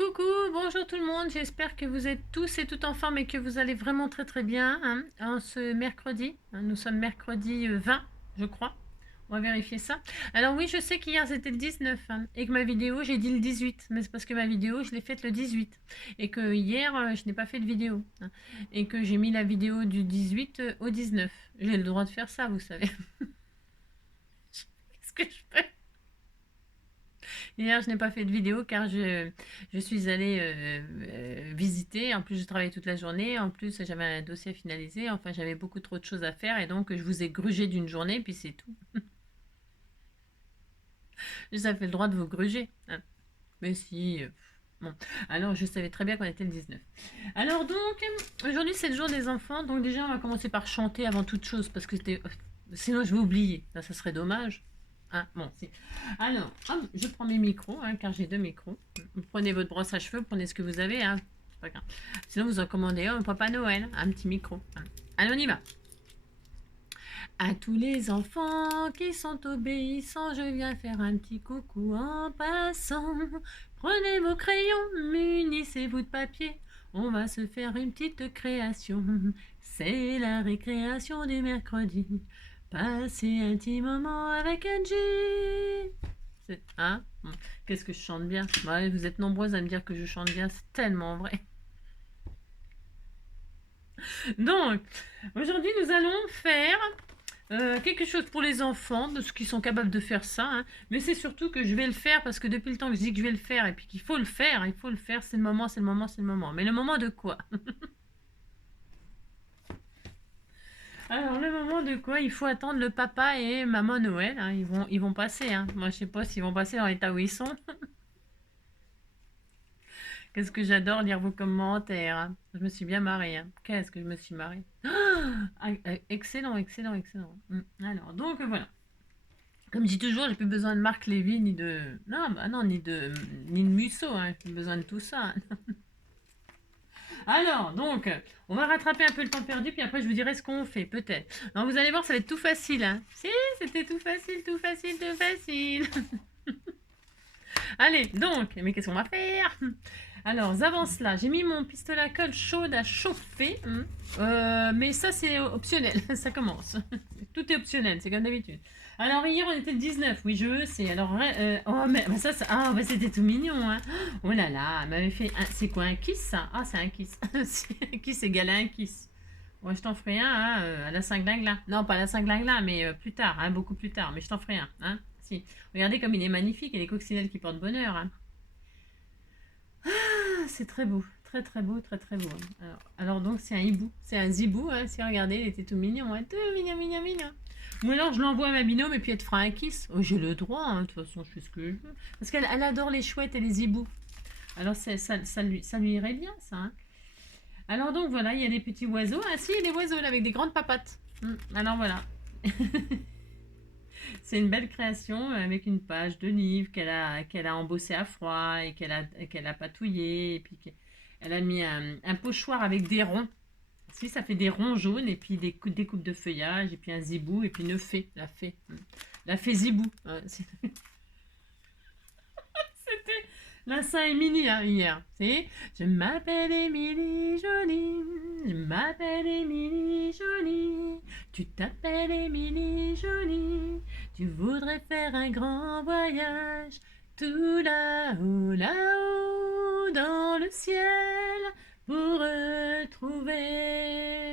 Coucou, bonjour tout le monde, j'espère que vous êtes tous et toutes en forme et que vous allez vraiment très très bien en ce mercredi. Nous sommes mercredi 20, je crois. On va vérifier ça. Alors oui, je sais qu'hier c'était le 19 et que ma vidéo j'ai dit le 18, mais c'est parce que ma vidéo je l'ai faite le 18 et que hier je n'ai pas fait de vidéo et que j'ai mis la vidéo du 18 au 19. J'ai le droit de faire ça, vous savez. Qu'est-ce que je fais? Hier, je n'ai pas fait de vidéo car je suis allée visiter. En plus, je travaillais toute la journée. En plus, j'avais un dossier à finaliser. Enfin, j'avais beaucoup trop de choses à faire et donc je vous ai grugé d'une journée, puis c'est tout. Ça fait le droit de vous gruger, hein. Mais si. Bon, alors je savais très bien qu'on était le 19. Alors donc, aujourd'hui c'est le jour des enfants. Donc déjà, on va commencer par chanter avant toute chose parce que c'était. Sinon, je vais oublier. Là, ça serait dommage. Ah, bon, si. Alors, hop, je prends mes micros, car j'ai deux micros. Vous prenez votre brosse à cheveux, prenez ce que vous avez, c'est pas grave. Sinon, vous en commandez un au Papa Noël, un petit micro. Allez, on y va. À tous les enfants qui sont obéissants, je viens faire un petit coucou en passant. Prenez vos crayons, munissez-vous de papier. On va se faire une petite création. C'est la récréation du mercredi. Passez un petit moment avec Angie. Hein? Qu'est-ce que je chante bien? Ouais, vous êtes nombreuses à me dire que je chante bien, c'est tellement vrai. Donc, aujourd'hui, nous allons faire quelque chose pour les enfants, de ceux qui sont capables de faire ça. Mais c'est surtout que je vais le faire parce que depuis le temps que je dis que je vais le faire et puis qu'il faut le faire, c'est le moment, c'est le moment, c'est le moment. Mais le moment de quoi? Alors, le moment de quoi? Il faut attendre le papa et maman Noël. Ils vont passer. Moi, je sais pas s'ils vont passer dans l'état où ils sont. Qu'est-ce que j'adore lire vos commentaires. Je me suis bien marrée. Qu'est-ce que je me suis marrée. Excellent, excellent, excellent. Alors, donc voilà. Comme je dis toujours, j'ai plus besoin de Marc Lévy ni de. Non, bah non, ni de Musso. J'ai plus besoin de tout ça. Alors, donc, on va rattraper un peu le temps perdu, puis après je vous dirai ce qu'on fait, peut-être. Alors, vous allez voir, ça va être tout facile. Si, c'était tout facile, tout facile, tout facile. Allez, donc, mais qu'est-ce qu'on va faire? Alors, avant cela, j'ai mis mon pistolet à colle chaude à chauffer. Mais ça, c'est optionnel. Ça commence. Tout est optionnel, c'est comme d'habitude. Alors, hier, on était le 19. Oui, je sais. Alors, oh, mais ça, c'était tout mignon. Oh là là, elle m'avait fait. C'est quoi un kiss, ça? Ah, c'est un kiss. Un kiss égale à un kiss. Ouais, je t'en ferai un à la 5 là. Non, pas à la 5 là, mais plus tard, beaucoup plus tard. Mais je t'en ferai un. Si. Regardez comme il est magnifique et les coccinelles qui portent bonheur. C'est très beau, très très beau, très très beau. Alors donc c'est un hibou, c'est un zibou, si regardez, il était tout mignon, tout mignon, mignon, mignon. Ou alors je l'envoie à ma binôme et puis elle te fera un kiss. Oh, j'ai le droit, de toute façon je fais ce que je veux. Parce qu'elle adore les chouettes et les zibous. Alors ça lui irait bien ça. Alors donc voilà, il y a des petits oiseaux. Ah si, il y a des oiseaux là avec des grandes papates. Alors voilà. C'est une belle création avec une page de livre qu'elle a embossé à froid et qu'elle a patouillé. Et puis qu'elle a mis un pochoir avec des ronds. Si, ça fait des ronds jaunes et puis des coupes de feuillage et puis un zibou et puis une fée. La fée zibou. C'était la Saint-Émilie hier. C'est je m'appelle Émilie Jolie. Je m'appelle Émilie Jolie. Tu t'appelles Émilie Jolie. Tu voudrais faire un grand voyage. Tout là-haut, là-haut, dans le ciel. Pour retrouver,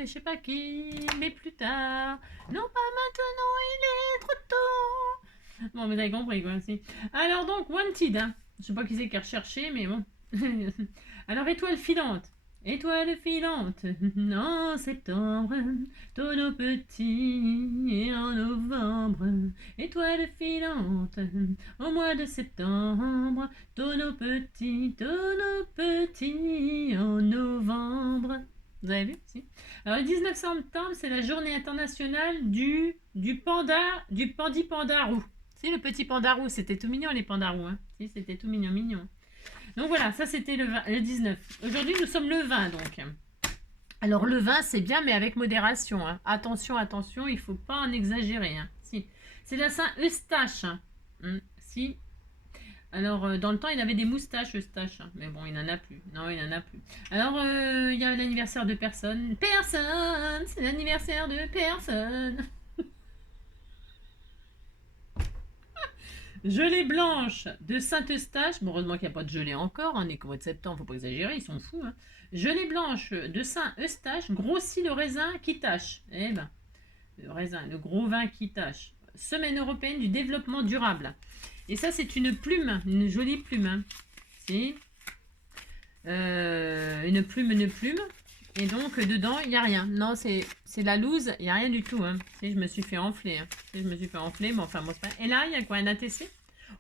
je sais pas qui, mais plus tard. Non, pas maintenant, il est trop tôt. Bon, mais t'avez compris quoi aussi. Alors donc, Wanted. Je sais pas qui c'est qui a recherché, mais bon. Alors, étoile filante. Étoile filante, en septembre, tonneau petit, et en novembre, étoile filante, au mois de septembre, tonneau petit, en novembre. Vous avez vu? Si. Alors, le 19 septembre, c'est la journée internationale du panda, du pandi pandarou. Si, le petit pandarou, c'était tout mignon, les pandarous. Si, c'était tout mignon, mignon. Donc voilà, ça c'était le 19. Aujourd'hui, nous sommes le 20 donc. Alors le 20, c'est bien, mais avec modération. Attention, attention, il ne faut pas en exagérer. Si. C'est la Saint-Eustache. Si. Alors, dans le temps, il avait des moustaches, Eustache. Hein. Mais bon, il n'en a plus. Non, il n'en a plus. Alors, il y a l'anniversaire de personne. Personne. C'est l'anniversaire de personne. Gelée blanche de Saint-Eustache. Bon, heureusement qu'il n'y a pas de gelée encore. On est qu'au mois de septembre, faut pas exagérer, ils sont fous. Hein. Gelée blanche de Saint-Eustache grossit le raisin qui tâche. Eh ben, le raisin, le gros vin qui tâche. Semaine européenne du développement durable. Et ça, c'est une jolie plume. Hein. C'est une plume. Et donc, dedans, il n'y a rien. Non, c'est la loose, il n'y a rien du tout. Hein. Je me suis fait enfler. Hein. Je me suis fait enfler, mais enfin, bon, c'est pas... Et là, il y a quoi? Un ATC?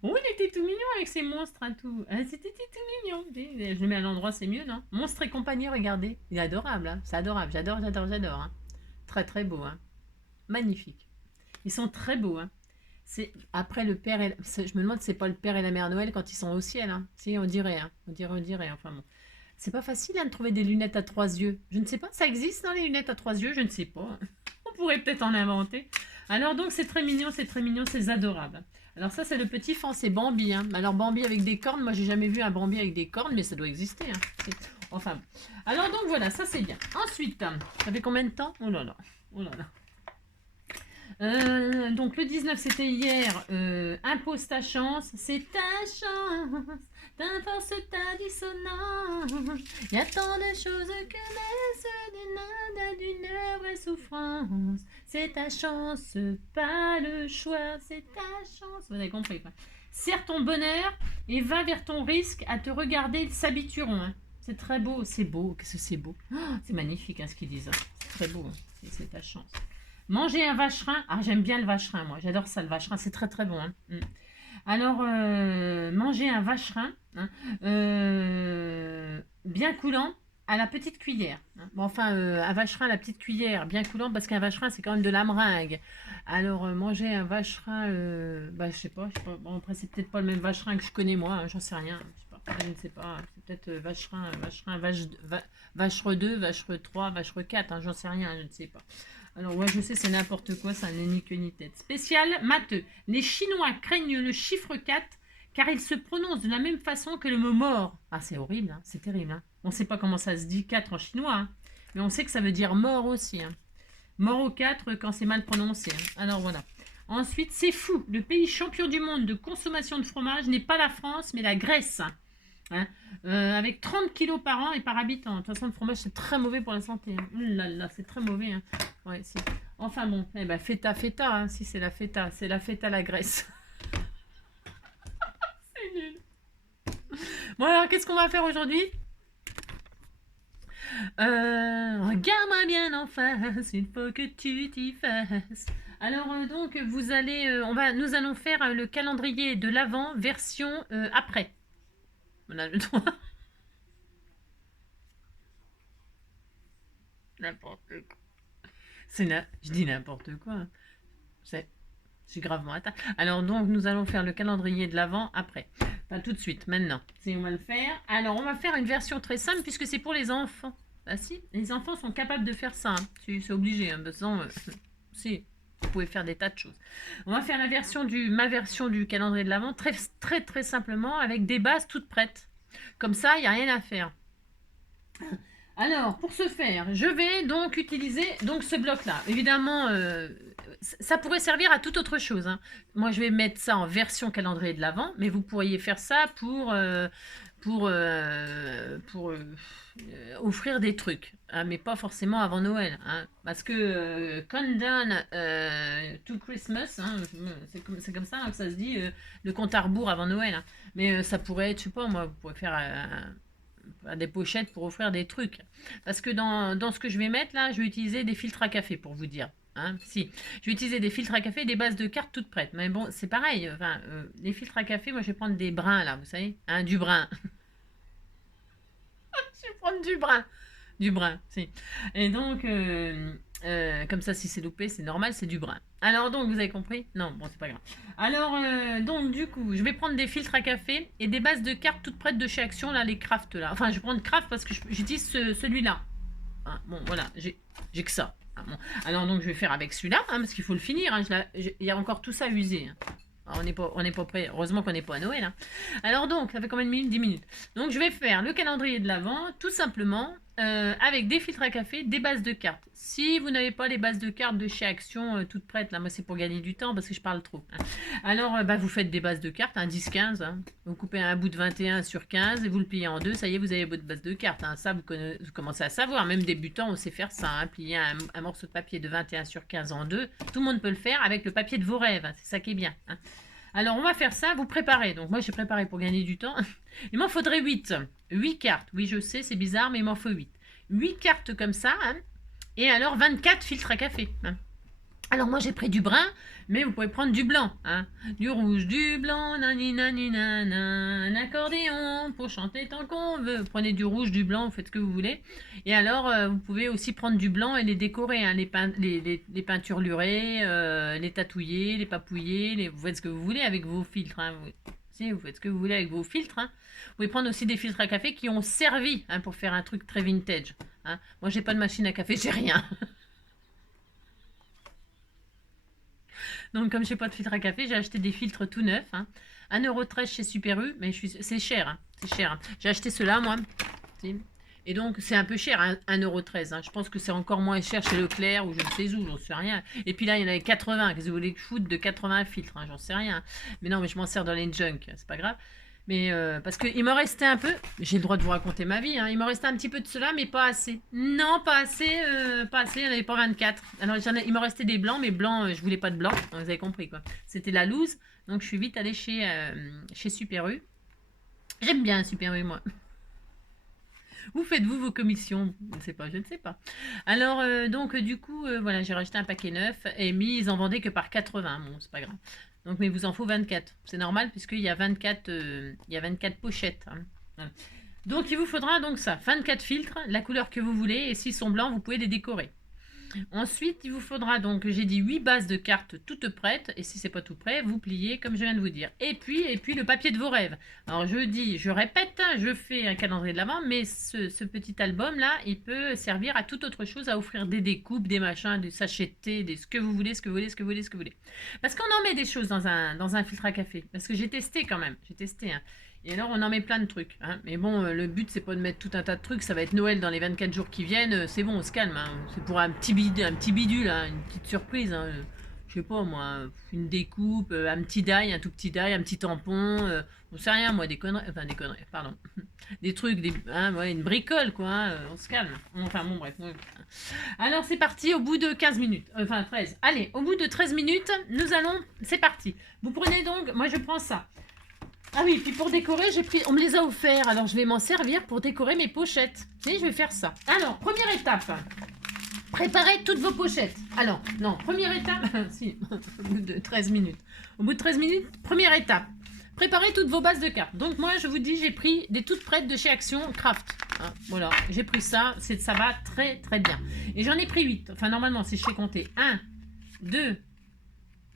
Oh, il était tout mignon avec ses monstres, hein, tout. Ah, c'était tout mignon. Je le mets à l'endroit, c'est mieux, non? Monstre et compagnie, regardez. Il est adorable, hein. C'est adorable. J'adore. Hein. Très, très beau. Hein. Magnifique. Ils sont très beaux. Hein. C'est après le père et je me demande si c'est pas le père et la mère Noël quand ils sont au ciel. Hein. Si, on dirait. Hein. On dirait. Enfin bon. C'est pas facile hein, de trouver des lunettes à 3 yeux. Je ne sais pas, ça existe dans les lunettes à 3 yeux, je ne sais pas. On pourrait peut-être en inventer. Alors donc c'est très mignon, c'est adorable. Alors ça c'est le petit fan, c'est Bambi. Hein. Alors Bambi avec des cornes, moi j'ai jamais vu un Bambi avec des cornes, mais ça doit exister. Hein. Enfin, alors donc voilà, ça c'est bien. Ensuite, ça fait combien de temps? Oh là là, oh là là. Donc le 19 c'était hier, impose ta chance, c'est ta chance, t'inforce ta dissonance, il y a tant de choses que naissent du nada d'une vraie souffrance, c'est ta chance, pas le choix, c'est ta chance, vous avez compris quoi. Serre ton bonheur et va vers ton risque, à te regarder, ils s'habitueront, hein. C'est très beau, qu'est-ce que c'est beau, oh, c'est magnifique hein, ce qu'ils disent, hein. C'est très beau, hein. C'est ta chance. Manger un vacherin. Ah, j'aime bien le vacherin, moi. J'adore ça, le vacherin. C'est très, très bon. Hein. Alors, manger un vacherin hein, bien coulant à la petite cuillère. Hein. Bon, enfin, un vacherin à la petite cuillère, bien coulant, parce qu'un vacherin, c'est quand même de la meringue. Alors, manger un vacherin, bah, je sais pas. Bon, après, c'est peut-être pas le même vacherin que je connais, moi. Hein, j'en sais rien. Je ne sais pas. C'est peut-être vacherin, vachereux 2, vachereux 3, vachereux 4. Hein, j'en sais rien, je ne sais pas. Alors, ouais, je sais, c'est n'importe quoi, ça n'est ni queue ni tête. Spécial matheux. Les Chinois craignent le chiffre 4 car il se prononce de la même façon que le mot mort. Ah, c'est horrible, hein, c'est terrible. Hein. On ne sait pas comment ça se dit 4 en chinois, hein, mais on sait que ça veut dire mort aussi. Hein. Mort au 4 quand c'est mal prononcé. Hein. Alors, voilà. Ensuite, c'est fou. Le pays champion du monde de consommation de fromage n'est pas la France, mais la Grèce. Hein, avec 30 kilos par an et par habitant. De toute façon, le fromage, c'est très mauvais pour la santé. Hein. Là, c'est très mauvais. Hein. Ouais, si. Enfin bon, eh ben, feta, hein, si c'est la feta la Grèce. C'est nul. Bon alors, qu'est-ce qu'on va faire aujourd'hui? Regarde-moi bien en face, il faut que tu t'y fasses. Alors donc, vous allez, nous allons faire le calendrier de l'Avent version après. On a le droit. N'importe quoi. Je dis n'importe quoi. Je suis gravement atteint. Alors donc, nous allons faire le calendrier de l'Avent après. Pas tout de suite, maintenant. Si on va le faire. Alors, on va faire une version très simple puisque c'est pour les enfants. Ah si, les enfants sont capables de faire ça. Hein. C'est obligé. Hein, si, vous pouvez faire des tas de choses. On va faire ma version du calendrier de l'Avent très, très, très simplement avec des bases toutes prêtes. Comme ça, il n'y a rien à faire. Alors, pour ce faire, je vais donc utiliser ce bloc-là. Évidemment, ça pourrait servir à toute autre chose. Hein. Moi, je vais mettre ça en version calendrier de l'Avent, mais vous pourriez faire ça pour offrir des trucs, hein, mais pas forcément avant Noël. Hein, parce que Countdown to Christmas, hein, c'est comme ça hein, que ça se dit, le compte à rebours avant Noël. Hein. Mais ça pourrait être, je sais pas, moi, vous pourrez faire des pochettes pour offrir des trucs. Parce que dans ce que je vais mettre là, je vais utiliser des filtres à café pour vous dire. Hein, si, je vais utiliser des filtres à café et des bases de cartes toutes prêtes. Mais bon, c'est pareil. Enfin, les filtres à café, moi je vais prendre des brins là, vous savez, hein, du brin. Je vais prendre du brin. Du brin, si. Et donc, comme ça, si c'est loupé, c'est normal, c'est du brin. Alors, donc, vous avez compris? Non, bon, c'est pas grave. Alors, donc, du coup, je vais prendre des filtres à café et des bases de cartes toutes prêtes de chez Action, là, les Craft, là. Enfin, je vais prendre Craft parce que j'utilise celui-là. Hein, bon, voilà, j'ai que ça. Hein, bon. Alors, donc, je vais faire avec celui-là, hein, parce qu'il faut le finir. Hein, il y a encore tout ça à user. Hein. On n'est pas prêt. Heureusement qu'on n'est pas à Noël. Hein. Alors donc, ça fait combien de minutes? 10 minutes. Donc je vais faire le calendrier de l'Avent, tout simplement, avec des filtres à café, des bases de cartes. Si vous n'avez pas les bases de cartes de chez Action toutes prêtes, là, moi c'est pour gagner du temps parce que je parle trop. Hein. Alors, vous faites des bases de cartes, 10-15. Hein. Vous coupez un bout de 21 sur 15 et vous le pliez en deux. Ça y est, vous avez votre base de cartes. Hein. Ça, vous commencez à savoir. Même débutant, on sait faire ça. Hein. Plier un morceau de papier de 21 sur 15 en deux. Tout le monde peut le faire avec le papier de vos rêves. Hein. C'est ça qui est bien. Hein. Alors, on va faire ça. Vous préparez. Donc, moi, j'ai préparé pour gagner du temps. Il m'en faudrait 8. 8 cartes. Oui, je sais, c'est bizarre, mais il m'en faut 8. 8 cartes comme ça. Hein. Et alors, 24 filtres à café. Hein. Alors moi j'ai pris du brun, mais vous pouvez prendre du blanc, hein. Du rouge, du blanc, nani nani nana, un accordéon pour chanter tant qu'on veut. Prenez du rouge, du blanc, vous faites ce que vous voulez. Et alors vous pouvez aussi prendre du blanc et les décorer, hein, les peintures lurées, les tatouiller, les papouiller, vous faites ce que vous voulez avec vos filtres. Hein. Vous faites ce que vous voulez avec vos filtres. Hein. Vous pouvez prendre aussi des filtres à café qui ont servi hein, pour faire un truc très vintage. Hein. Moi j'ai pas de machine à café, j'ai rien. Donc, comme je n'ai pas de filtre à café, j'ai acheté des filtres tout neufs. Hein. 1,13€ chez Super U, mais c'est cher. Hein. C'est cher. Hein. J'ai acheté cela, moi. Et donc, c'est un peu cher, hein, 1,13€. Hein. Je pense que c'est encore moins cher chez Leclerc ou je ne sais où, j'en sais rien. Et puis là, il y en avait 80. Qu'est-ce que vous voulez que je foute de 80 filtres hein, j'en sais rien. Mais non, mais je m'en sers dans les junk. C'est pas grave. Mais parce qu'il me restait un peu, j'ai le droit de vous raconter ma vie, hein, il me restait un petit peu de cela, mais pas assez. Non, pas assez, il n'y en avait pas 24. Alors il me restait des blancs, mais blancs, je voulais pas de blanc, vous avez compris quoi. C'était la loose, donc je suis vite allée chez Super U. J'aime bien Super U, moi. Où faites-vous vos commissions? Je ne sais pas. Alors, donc, du coup, voilà, j'ai racheté un paquet neuf et ils en vendaient que par 80. Bon, c'est pas grave. Donc, mais il vous en faut 24. C'est normal puisqu'il y a 24, pochettes. Hein. Voilà. Donc, il vous faudra donc ça, 24 filtres, la couleur que vous voulez. Et s'ils sont blancs, vous pouvez les décorer. Ensuite, il vous faudra donc, j'ai dit 8 bases de cartes toutes prêtes. Et si c'est pas tout prêt, vous pliez comme je viens de vous dire. Et puis le papier de vos rêves. Alors je répète, je fais un calendrier de l'Avent, mais ce petit album là, il peut servir à toute autre chose, à offrir des découpes, des machins, des sachets de thé, ce que vous voulez. Parce qu'on en met des choses dans un filtre à café. Parce que j'ai testé quand même. J'ai testé. Hein. Et alors, on en met plein de trucs. Hein. Mais bon, le but, c'est pas de mettre tout un tas de trucs. Ça va être Noël dans les 24 jours qui viennent. C'est bon, on se calme. Hein. C'est pour un petit bidule, hein, une petite surprise. Hein. Je sais pas, moi, une découpe, un petit die, un tout petit die, un petit tampon. On sait rien, moi, des conneries. Enfin, des conneries, pardon. Des trucs, une bricole, quoi. Hein. On se calme. Enfin, bon, bref. Alors, c'est parti au bout de 15 minutes. Enfin, 13. Allez, au bout de 13 minutes, nous allons... C'est parti. Vous prenez donc... Moi, je prends ça. Ah oui, puis pour décorer, on me les a offerts, alors je vais m'en servir pour décorer mes pochettes. Et je vais faire ça. Alors, première étape, préparez toutes vos pochettes. Alors, non, première étape, si, au bout de 13 minutes. Au bout de 13 minutes, première étape, préparez toutes vos bases de cartes. Donc moi, je vous dis, j'ai pris des toutes prêtes de chez Action Craft. Hein, voilà, j'ai pris ça, ça va très très bien. Et j'en ai pris 8, enfin normalement, si je sais compter. 1, 2,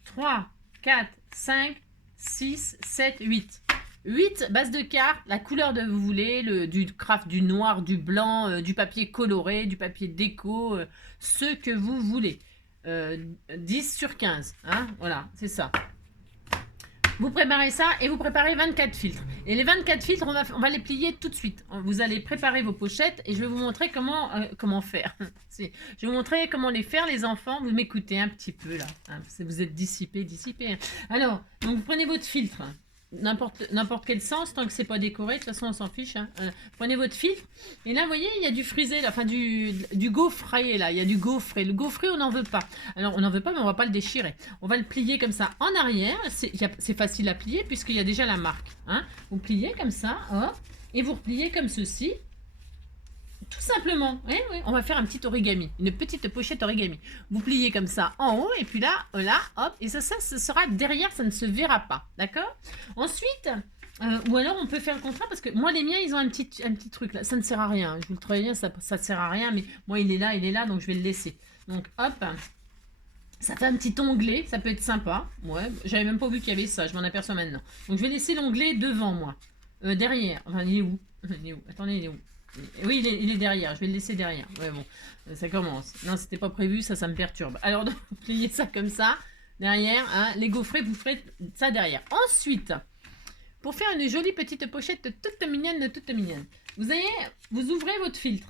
3, 4, 5, 6, 7, 8. 8 bases de cartes, la couleur que vous voulez, du craft, du noir, du blanc, du papier coloré, du papier déco, ce que vous voulez. 10 sur 15, hein, voilà, c'est ça. Vous préparez ça et vous préparez 24 filtres. Et les 24 filtres, on va les plier tout de suite. Vous allez préparer vos pochettes et je vais vous montrer comment faire. Je vais vous montrer comment les faire, les enfants. Vous m'écoutez un petit peu là. Hein, vous êtes dissipés. Hein. Alors, donc vous prenez votre filtre. N'importe quel sens, tant que c'est pas décoré, de toute façon on s'en fiche. Hein. Prenez votre filtre, et là vous voyez, il y a du frisé, là, enfin du gaufré là, il y a du gaufré. Le gaufré on n'en veut pas. Alors on n'en veut pas, mais on va pas le déchirer. On va le plier comme ça en arrière, c'est facile à plier puisqu'il y a déjà la marque. Hein. Vous pliez comme ça, hop, et vous repliez comme ceci. Tout simplement, oui, on va faire un petit origami, une petite pochette origami. Vous pliez comme ça en haut, et puis là, hop, et ça sera derrière, ça ne se verra pas, d'accord? Ensuite, ou alors on peut faire le contraire, parce que moi, les miens, ils ont un petit truc là, ça ne sert à rien, je vous le préviens, ça ne sert à rien, mais moi, il est là, donc je vais le laisser. Donc, hop, ça fait un petit onglet, ça peut être sympa, ouais, j'avais même pas vu qu'il y avait ça, je m'en aperçois maintenant. Donc, je vais laisser l'onglet devant moi, derrière, enfin, il est où? Attendez, il est où? Oui, il est derrière, je vais le laisser derrière. Ouais, bon, ça commence. Non, c'était pas prévu, ça me perturbe. Alors, donc, vous pliez ça comme ça. derrière, hein, les gaufrets, vous ferez ça derrière. Ensuite, pour faire une jolie petite pochette toute mignonne, vous ouvrez votre filtre.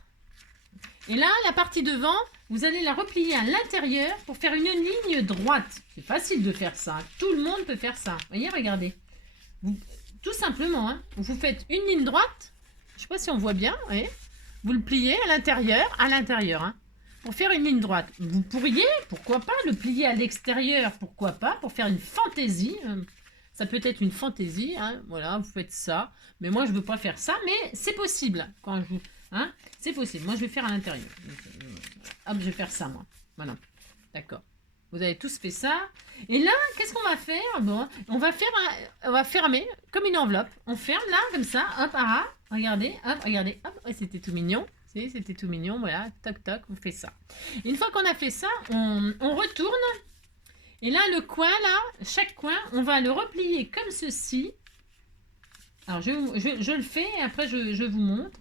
Et là, la partie devant, vous allez la replier à l'intérieur pour faire une ligne droite. C'est facile de faire ça. Tout le monde peut faire ça. Voyez, regardez. Tout simplement, hein, vous faites une ligne droite. Je ne sais pas si on voit bien. Voyez. Vous le pliez à l'intérieur, hein, pour faire une ligne droite. Vous pourriez, pourquoi pas, le plier à l'extérieur, pourquoi pas, pour faire une fantaisie. Ça peut être une fantaisie, hein, voilà, vous faites ça. Mais moi, je ne veux pas faire ça, mais c'est possible. Hein, c'est possible. Moi, je vais faire à l'intérieur. Hop, je vais faire ça, moi. Voilà, d'accord. Vous avez tous fait ça. Et là, qu'est-ce qu'on va faire? Bon, on va fermer comme une enveloppe. On ferme là, comme ça. Hop, regardez, hop. Et c'était tout mignon. C'était tout mignon. Voilà, toc, toc, on fait ça. Une fois qu'on a fait ça, on retourne. Et là, le coin, là, chaque coin, on va le replier comme ceci. Alors, je le fais et après, je vous montre.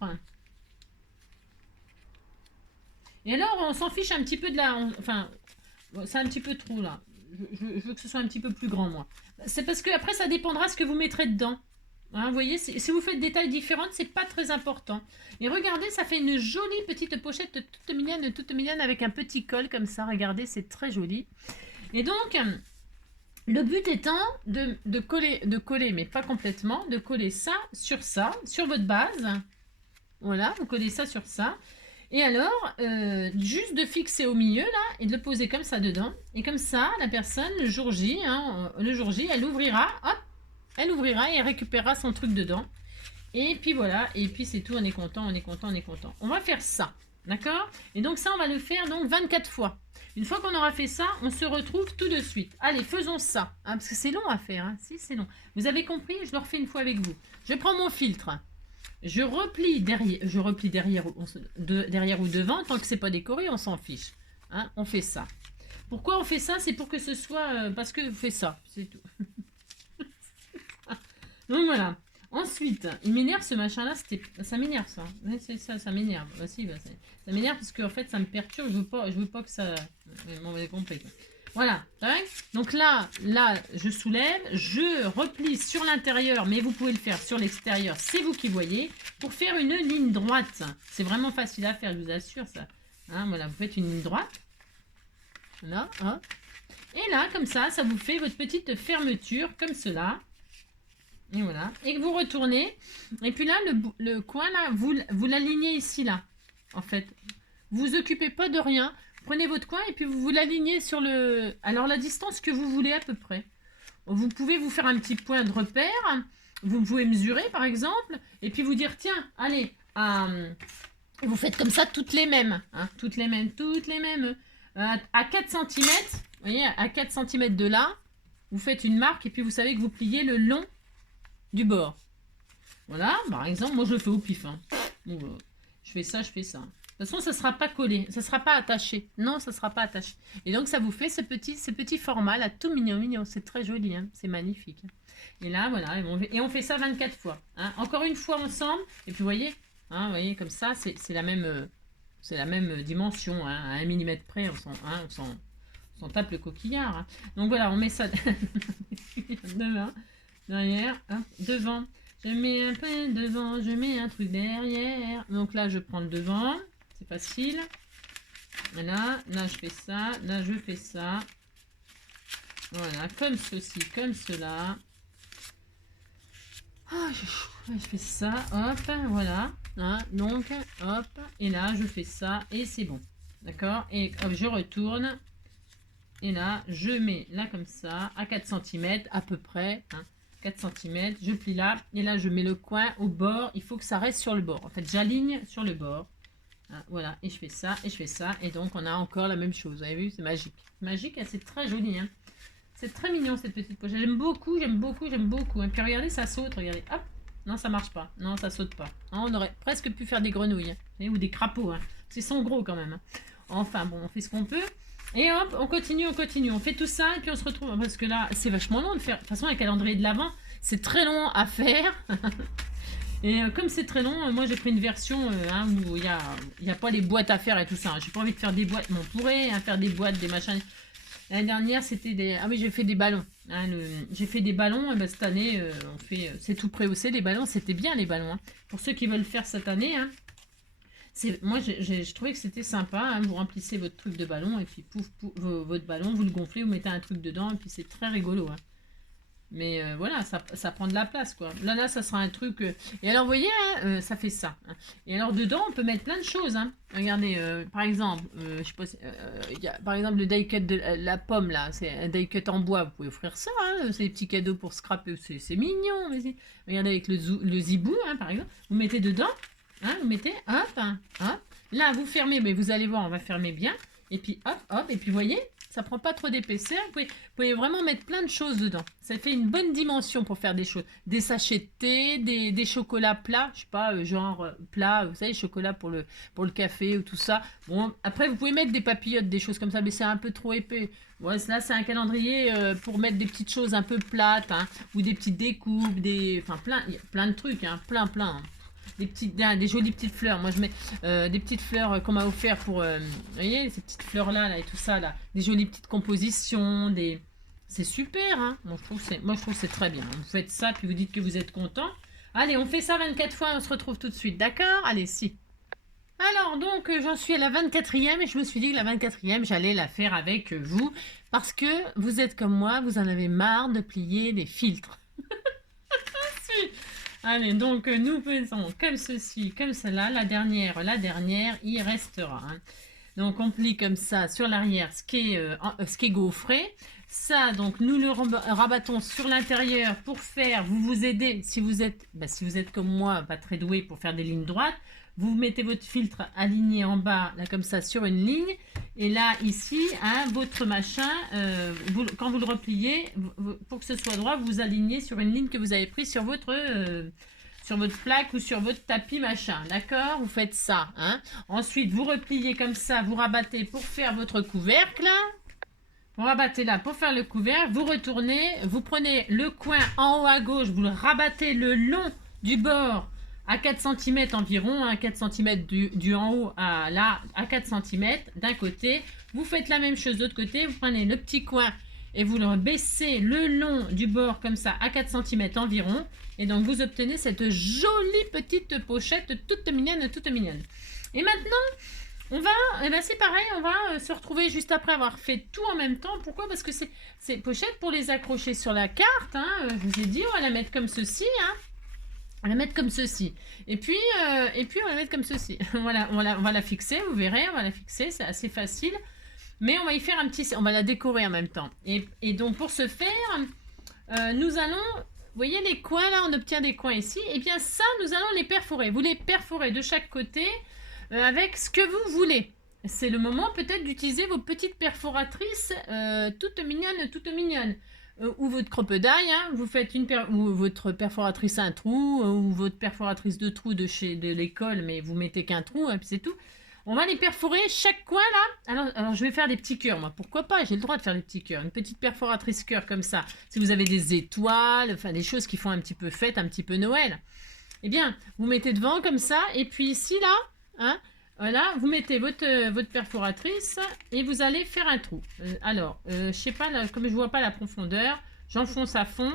Et alors, on s'en fiche un petit peu de la... Enfin, c'est un petit peu trop, là. Je veux que ce soit un petit peu plus grand, moi. C'est parce que après ça dépendra ce que vous mettrez dedans. Hein, vous voyez, si vous faites des tailles différentes, c'est pas très important. Et regardez, ça fait une jolie petite pochette toute mignonne avec un petit col comme ça. Regardez, c'est très joli. Et donc, le but étant de coller, mais pas complètement, de coller ça, sur votre base. Voilà, vous collez ça sur ça. Et alors, juste de fixer au milieu, là, et de le poser comme ça dedans. Et comme ça, la personne, le jour J, elle ouvrira, hop, elle ouvrira et elle récupérera son truc dedans. Et puis voilà, et puis c'est tout, on est content. On va faire ça, d'accord? Et donc ça, on va le faire donc 24 fois. Une fois qu'on aura fait ça, on se retrouve tout de suite. Allez, faisons ça, hein, parce que c'est long à faire, hein. Si, c'est long. Vous avez compris? Je le refais une fois avec vous. Je prends mon filtre. Je replie derrière ou devant, tant que c'est pas décoré, on s'en fiche. Hein, on fait ça. Pourquoi on fait ça? C'est pour que ce soit... parce que vous faites ça, c'est tout. Donc voilà. Ensuite, il m'énerve ce machin-là, ça m'énerve ça. Ouais, c'est ça, ça m'énerve. Bah, si, bah, ça m'énerve parce qu'en fait, ça me perturbe, je veux pas que ça... Vous avez compris. Voilà, donc là, je soulève, je replie sur l'intérieur, mais vous pouvez le faire sur l'extérieur, c'est vous qui voyez, pour faire une ligne droite. C'est vraiment facile à faire, je vous assure ça. Hein, voilà, vous faites une ligne droite. Là, hop. Et là, comme ça vous fait votre petite fermeture, comme cela. Et voilà, et vous retournez. Et puis là, le coin, là, vous l'alignez ici, là, en fait. Vous vous occupez pas de rien. Prenez votre coin et puis vous l'alignez sur le... Alors, la distance que vous voulez à peu près. Vous pouvez vous faire un petit point de repère. Vous pouvez mesurer, par exemple. Et puis vous dire, tiens, allez, vous faites comme ça toutes les mêmes. Hein, toutes les mêmes. À 4 cm, vous voyez, à 4 cm de là, vous faites une marque et puis vous savez que vous pliez le long du bord. Voilà, par exemple, moi je le fais au pif. Hein. Je fais ça. De toute façon, ça ne sera pas collé, ça ne sera pas attaché. Non, ça ne sera pas attaché. Et donc, ça vous fait ce petit format là, tout mignon. C'est très joli, hein. C'est magnifique. Et là, voilà, et on fait ça 24 fois. Hein. Encore une fois ensemble. Et puis, vous voyez, comme ça, c'est la même dimension. Hein. À 1 mm près, on s'en tape le coquillard. Hein. Donc, voilà, on met ça devant, derrière, hein, devant. Je mets un peu devant, je mets un truc derrière. Donc là, je prends le devant. C'est facile. Voilà, là je fais ça, là je fais ça. Voilà, comme ceci, comme cela. Oh, je fais ça, hop, voilà. Hein, donc, hop, et là je fais ça et c'est bon. D'accord? Et hop, je retourne. Et là, je mets là comme ça, à 4 cm à peu près. Hein, 4 cm, je plie là. Et là, je mets le coin au bord. Il faut que ça reste sur le bord. En fait, j'aligne sur le bord. Ah, voilà, et je fais ça, et donc on a encore la même chose, vous avez vu, c'est magique. Magique, c'est très joli, hein. C'est très mignon cette petite pochette, j'aime beaucoup. Et puis regardez, ça saute, regardez, hop, non ça marche pas, non ça saute pas. Hein, on aurait presque pu faire des grenouilles, hein, ou des crapauds, hein. Ils sont gros quand même. Hein. Enfin bon, on fait ce qu'on peut, et hop, on continue, on fait tout ça, et puis on se retrouve, parce que là, c'est vachement long de faire, de toute façon, un calendrier de l'Avent, c'est très long à faire. Et comme c'est très long, moi j'ai pris une version où il n'y a pas les boîtes à faire et tout ça. J'ai pas envie de faire des boîtes, mais on pourrait faire des boîtes, des machins. L'année dernière, c'était des... Ah oui, j'ai fait des ballons. Hein, j'ai fait des ballons. Et ben, cette année, on fait... c'est tout préhaussé, les ballons. C'était bien, les ballons. Hein. Pour ceux qui veulent faire cette année, hein, moi, je trouvais que c'était sympa. Hein, vous remplissez votre truc de ballon et puis pouf, pouf, votre ballon, vous le gonflez, vous mettez un truc dedans et puis c'est très rigolo. Hein. Mais voilà, ça prend de la place, quoi. Là, ça sera un truc... Et alors, vous voyez, hein, ça fait ça. Hein. Et alors, dedans, on peut mettre plein de choses. Hein. Regardez, par exemple, je sais pas y a, par exemple, le die cut de la pomme, là. C'est un die cut en bois. Vous pouvez offrir ça. Hein. C'est des petits cadeaux pour scraper. C'est mignon. Mais regardez, avec le zibou, hein, par exemple. Vous mettez dedans. Hein, vous mettez, hop, hein, hop. Là, vous fermez, mais vous allez voir, on va fermer bien. Et puis, hop, hop. Et puis, vous voyez, ça prend pas trop d'épaisseur. Vous pouvez vraiment mettre plein de choses dedans. Ça fait une bonne dimension pour faire des choses. Des sachets de thé, des chocolats plats. Je sais pas, genre plat, vous savez, chocolat pour le café ou tout ça. Bon, après, vous pouvez mettre des papillotes, des choses comme ça, mais c'est un peu trop épais. Ouais, là, c'est un calendrier pour mettre des petites choses un peu plates, hein, ou des petites découpes, enfin, plein de trucs, hein, plein. Hein. Des jolies petites fleurs. Moi, je mets des petites fleurs qu'on m'a offert pour... vous voyez, ces petites fleurs-là et tout ça, là. Des jolies petites compositions, C'est super, hein. Moi, je trouve que c'est très bien. Vous faites ça, puis vous dites que vous êtes content. Allez, on fait ça 24 fois, on se retrouve tout de suite, d'accord? Allez, si. Alors, donc, j'en suis à la 24e et je me suis dit que la 24e, j'allais la faire avec vous parce que vous êtes comme moi, vous en avez marre de plier des filtres. Allez, donc nous faisons comme ceci, comme cela. La dernière, il restera. Hein. Donc on plie comme ça sur l'arrière ce qui est gaufré. Ça, donc nous le rabattons sur l'intérieur pour faire, vous aidez, si vous êtes comme moi, pas très doué pour faire des lignes droites, vous mettez votre filtre aligné en bas, là comme ça, sur une ligne. Et là, ici, hein, votre machin, quand vous le repliez, pour que ce soit droit, vous alignez sur une ligne que vous avez prise sur votre plaque ou sur votre tapis machin. D'accord? Vous faites ça. Hein. Ensuite, vous repliez comme ça, vous rabattez pour faire votre couvercle. Vous rabattez là pour faire le couvercle. Vous retournez, vous prenez le coin en haut à gauche, vous le rabattez le long du bord à 4 cm environ, à 4 cm du en haut à 4 cm d'un côté. Vous faites la même chose de l'autre côté, vous prenez le petit coin et vous le baissez le long du bord comme ça à 4 cm environ. Et donc vous obtenez cette jolie petite pochette toute mignonne, toute mignonne. Et maintenant, c'est pareil, on va se retrouver juste après avoir fait tout en même temps. Pourquoi? Parce que c'est pochette pour les accrocher sur la carte. Hein, je vous ai dit, on va la mettre comme ceci. Hein. On va la mettre comme ceci. Et puis on va la mettre comme ceci. Voilà, on va la fixer, vous verrez, on va la fixer, c'est assez facile. Mais on va y faire on va la décorer en même temps. Et donc pour ce faire, nous allons, vous voyez les coins là, on obtient des coins ici. Et bien ça, nous allons les perforer. Vous les perforez de chaque côté avec ce que vous voulez. C'est le moment peut-être d'utiliser vos petites perforatrices toutes mignonnes. Ou votre cropedaille, hein, vous faites ou votre perforatrice à un trou, ou votre perforatrice de trou de l'école, mais vous mettez qu'un trou, et puis c'est tout. On va les perforer chaque coin là. Alors je vais faire des petits cœurs, moi. Pourquoi pas? J'ai le droit de faire des petits cœurs. Une petite perforatrice cœur comme ça. Si vous avez des étoiles, enfin des choses qui font un petit peu fête, un petit peu Noël. Eh bien, vous mettez devant comme ça, et puis ici là, hein, voilà, vous mettez votre perforatrice et vous allez faire un trou. Je sais pas, là, comme je vois pas la profondeur, j'enfonce à fond.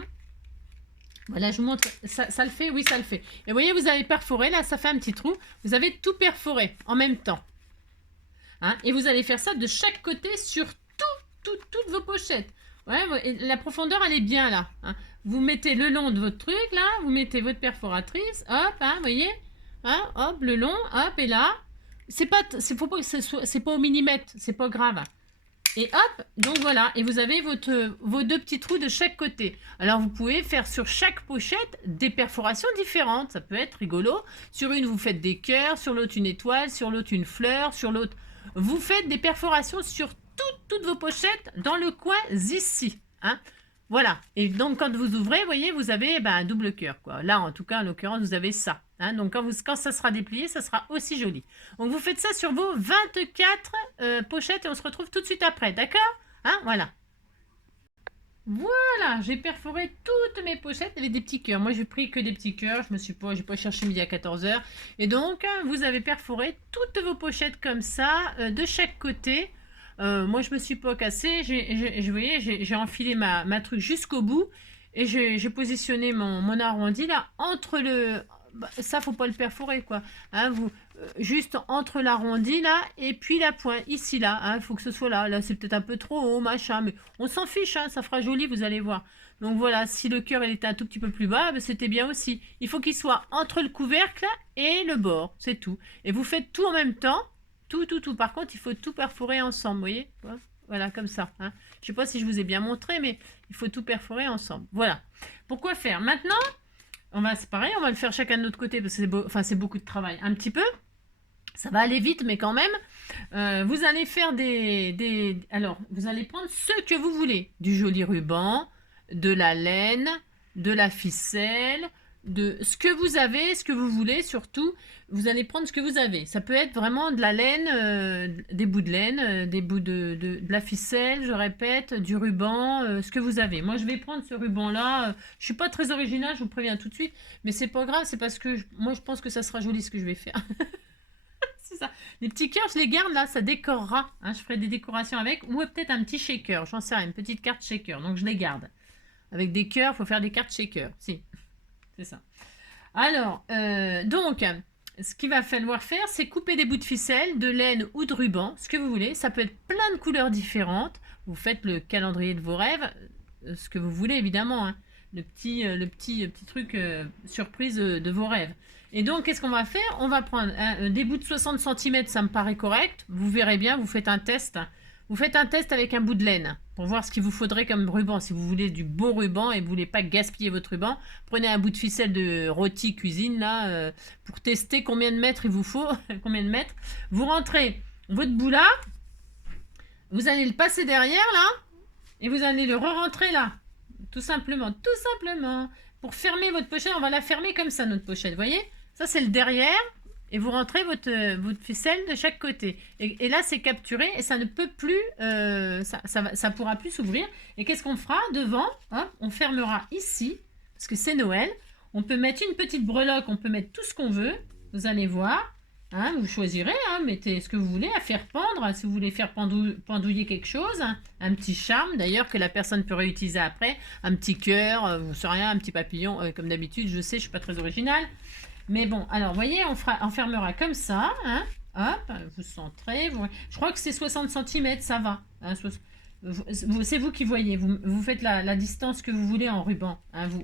Voilà, je vous montre. Ça le fait? Oui, ça le fait. Et vous voyez, vous avez perforé, là, ça fait un petit trou. Vous avez tout perforé en même temps. Hein, et vous allez faire ça de chaque côté sur toutes vos pochettes. Ouais, la profondeur, elle est bien là. Hein. Vous mettez le long de votre truc, là, vous mettez votre perforatrice, hop, hein, vous voyez, hein, hop, le long, hop, et là, c'est pas au millimètre, c'est pas grave. Et hop, donc voilà, et vous avez vos deux petits trous de chaque côté. Alors vous pouvez faire sur chaque pochette des perforations différentes, ça peut être rigolo. Sur une, vous faites des cœurs, sur l'autre une étoile, sur l'autre une fleur, sur l'autre... Vous faites des perforations sur toutes vos pochettes dans le coin ici. Hein. Voilà, et donc quand vous ouvrez, vous voyez, vous avez un double cœur, quoi. Là, en tout cas, en l'occurrence, vous avez ça. Hein. Donc quand ça sera déplié, ça sera aussi joli. Donc vous faites ça sur vos 24 pochettes et on se retrouve tout de suite après, d'accord? Hein, voilà. Voilà, j'ai perforé toutes mes pochettes avec des petits cœurs. Moi, j'ai pris que des petits cœurs. J'ai pas cherché midi à 14h. Et donc, vous avez perforé toutes vos pochettes comme ça, de chaque côté. Moi, je me suis pas cassée. Vous voyez, j'ai enfilé ma truc jusqu'au bout. Et j'ai positionné mon arrondi là entre le... Bah, ça, faut pas le perforer, quoi. Hein, juste entre l'arrondi là et puis la pointe ici là. Il faut que ce soit là. Là, c'est peut-être un peu trop haut, machin. Mais on s'en fiche, hein, ça fera joli, vous allez voir. Donc voilà, si le cœur il était un tout petit peu plus bas, ben, c'était bien aussi. Il faut qu'il soit entre le couvercle et le bord, c'est tout. Et vous faites tout en même temps. Tout. Par contre, il faut tout perforer ensemble, vous voyez? Voilà, comme ça. Hein. Je sais pas si je vous ai bien montré, mais il faut tout perforer ensemble. Voilà. Pourquoi faire? Maintenant, c'est pareil, on va le faire chacun de notre côté, parce que c'est beaucoup de travail. Un petit peu. Ça va aller vite, mais quand même. Vous allez faire Alors, vous allez prendre ce que vous voulez. Du joli ruban, de la laine, de la ficelle, de ce que vous avez, ce que vous voulez surtout. Vous allez prendre ce que vous avez. Ça peut être vraiment de la laine, des bouts de laine, des bouts de la ficelle, je répète, du ruban, ce que vous avez. Moi, je vais prendre ce ruban-là. Je suis pas très originale, je vous préviens tout de suite. Mais c'est pas grave, c'est parce que moi, je pense que ça sera joli ce que je vais faire. C'est ça. Les petits cœurs, je les garde là, ça décorera. Hein, je ferai des décorations avec. Ou peut-être un petit shaker, j'en sais rien, une petite carte shaker. Donc je les garde. Avec des cœurs, il faut faire des cartes shaker. Si, c'est ça. Alors, donc, ce qu'il va falloir faire, c'est couper des bouts de ficelle, de laine ou de ruban, ce que vous voulez. Ça peut être plein de couleurs différentes. Vous faites le calendrier de vos rêves, ce que vous voulez évidemment. Hein. Le petit truc surprise de vos rêves. Et donc, qu'est-ce qu'on va faire? On va prendre des bouts de 60 cm, ça me paraît correct. Vous verrez bien, vous faites un test. Vous faites un test avec un bout de laine pour voir ce qu'il vous faudrait comme ruban. Si vous voulez du beau ruban et vous voulez pas gaspiller votre ruban, prenez un bout de ficelle de rôti cuisine là pour tester combien de mètres il vous faut. Combien de mètres. Vous rentrez votre bout là, vous allez le passer derrière là et vous allez le re-rentrer là. Tout simplement. Pour fermer votre pochette, on va la fermer comme ça, notre pochette. Vous voyez? Ça, c'est le derrière. Et vous rentrez votre ficelle de chaque côté. Et là, c'est capturé et ça ne peut plus... ça pourra plus s'ouvrir. Et qu'est-ce qu'on fera devant? On fermera ici, parce que c'est Noël. On peut mettre une petite breloque, on peut mettre tout ce qu'on veut. Vous allez voir. Vous choisirez, mettez ce que vous voulez à faire pendre, si vous voulez faire pendouiller quelque chose, un petit charme d'ailleurs que la personne peut réutiliser après, un petit cœur, vous savez rien, un petit papillon, comme d'habitude, je sais, je suis pas très originale, mais bon, alors vous voyez, on fermera comme ça, hop, vous centrez, je crois que c'est 60 cm, ça va, c'est vous qui voyez, vous faites la distance que vous voulez en ruban,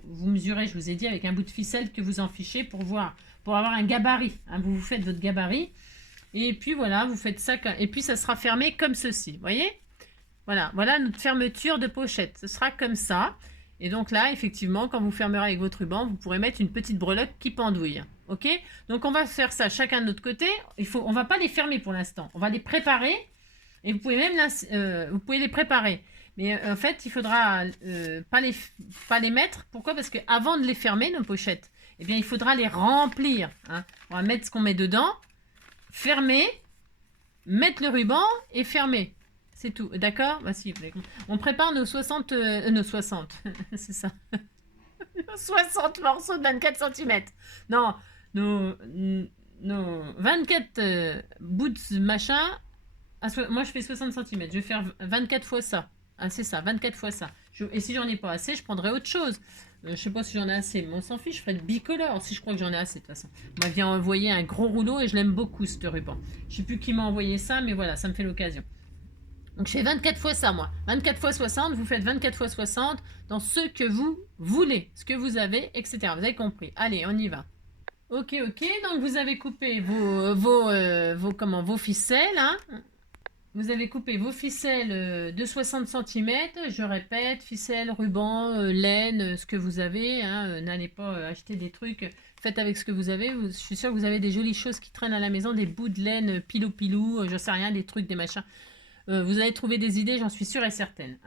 vous mesurez, je vous ai dit, avec un bout de ficelle que vous en fichez pour voir, pour avoir un gabarit. Vous faites votre gabarit. Et puis voilà, vous faites ça. Et puis ça sera fermé comme ceci. Vous voyez? Voilà notre fermeture de pochette. Ce sera comme ça. Et donc là, effectivement, quand vous fermerez avec votre ruban, vous pourrez mettre une petite breloque qui pendouille. Ok? Donc on va faire ça chacun de notre côté. On ne va pas les fermer pour l'instant. On va les préparer. Et vous pouvez même vous pouvez les préparer. Mais en fait, il faudra pas les mettre. Pourquoi? Parce qu'avant de les fermer, nos pochettes, eh bien, il faudra les remplir. On va mettre ce qu'on met dedans, fermer, mettre le ruban et fermer. C'est tout. D'accord? Bah, si, on prépare nos 60... nos 60. C'est ça. Nos 60 morceaux de 24 cm. Non, nos 24 bouts de machin. Moi, je fais 60 cm. Je vais faire 24 fois ça. C'est ça, 24 fois ça. Et si j'en ai pas assez, je prendrai autre chose. Je sais pas si j'en ai assez, mais on s'en fiche, je ferai de bicolore si je crois que j'en ai assez de toute façon. On m'a bien envoyé un gros rouleau et je l'aime beaucoup ce ruban. Je sais plus qui m'a envoyé ça, mais voilà, ça me fait l'occasion. Donc je fais 24 fois ça moi. 24 fois 60, vous faites 24 fois 60 dans ce que vous voulez, ce que vous avez, etc. Vous avez compris. Allez, on y va. Ok, donc vous avez coupé vos ficelles, Vous avez coupé vos ficelles de 60 cm, je répète, ficelles, ruban, laine, ce que vous avez. N'allez pas acheter des trucs, faites avec ce que vous avez. Je suis sûre que vous avez des jolies choses qui traînent à la maison, des bouts de laine pilou-pilou, je sais rien, des trucs, des machins. Vous allez trouver des idées, j'en suis sûre et certaine.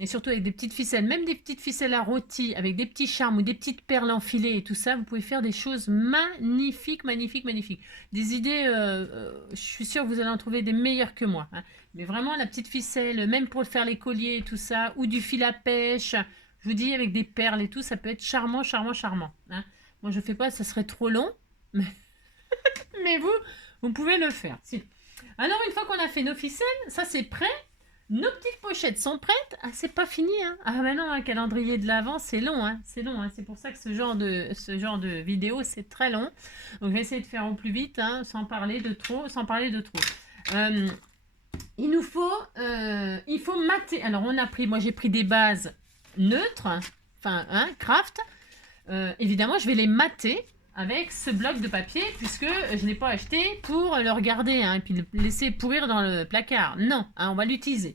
Et surtout avec des petites ficelles, même des petites ficelles à rôti, avec des petits charmes ou des petites perles enfilées et tout ça, vous pouvez faire des choses magnifiques. Des idées, je suis sûre que vous allez en trouver des meilleures que moi. Mais vraiment, la petite ficelle, même pour faire les colliers et tout ça, ou du fil à pêche, je vous dis, avec des perles et tout, ça peut être charmant. Moi, je fais pas, ça serait trop long, mais vous pouvez le faire. Si. Alors, une fois qu'on a fait nos ficelles, ça c'est prêt. Nos petites pochettes sont prêtes. Ah, c'est pas fini, hein. Ah, bah non, un calendrier de l'Avent, c'est long, hein. C'est long, hein. C'est pour ça que ce genre de vidéo, c'est très long. Donc, je vais essayer de faire au plus vite, hein, sans parler de trop, sans parler de trop. Euh, il faut mater. Alors, moi j'ai pris des bases neutres, enfin, hein, craft. Évidemment, je vais les mater avec ce bloc de papier puisque je ne l'ai pas acheté pour le regarder, hein, et puis le laisser pourrir dans le placard. Non, hein, on va l'utiliser.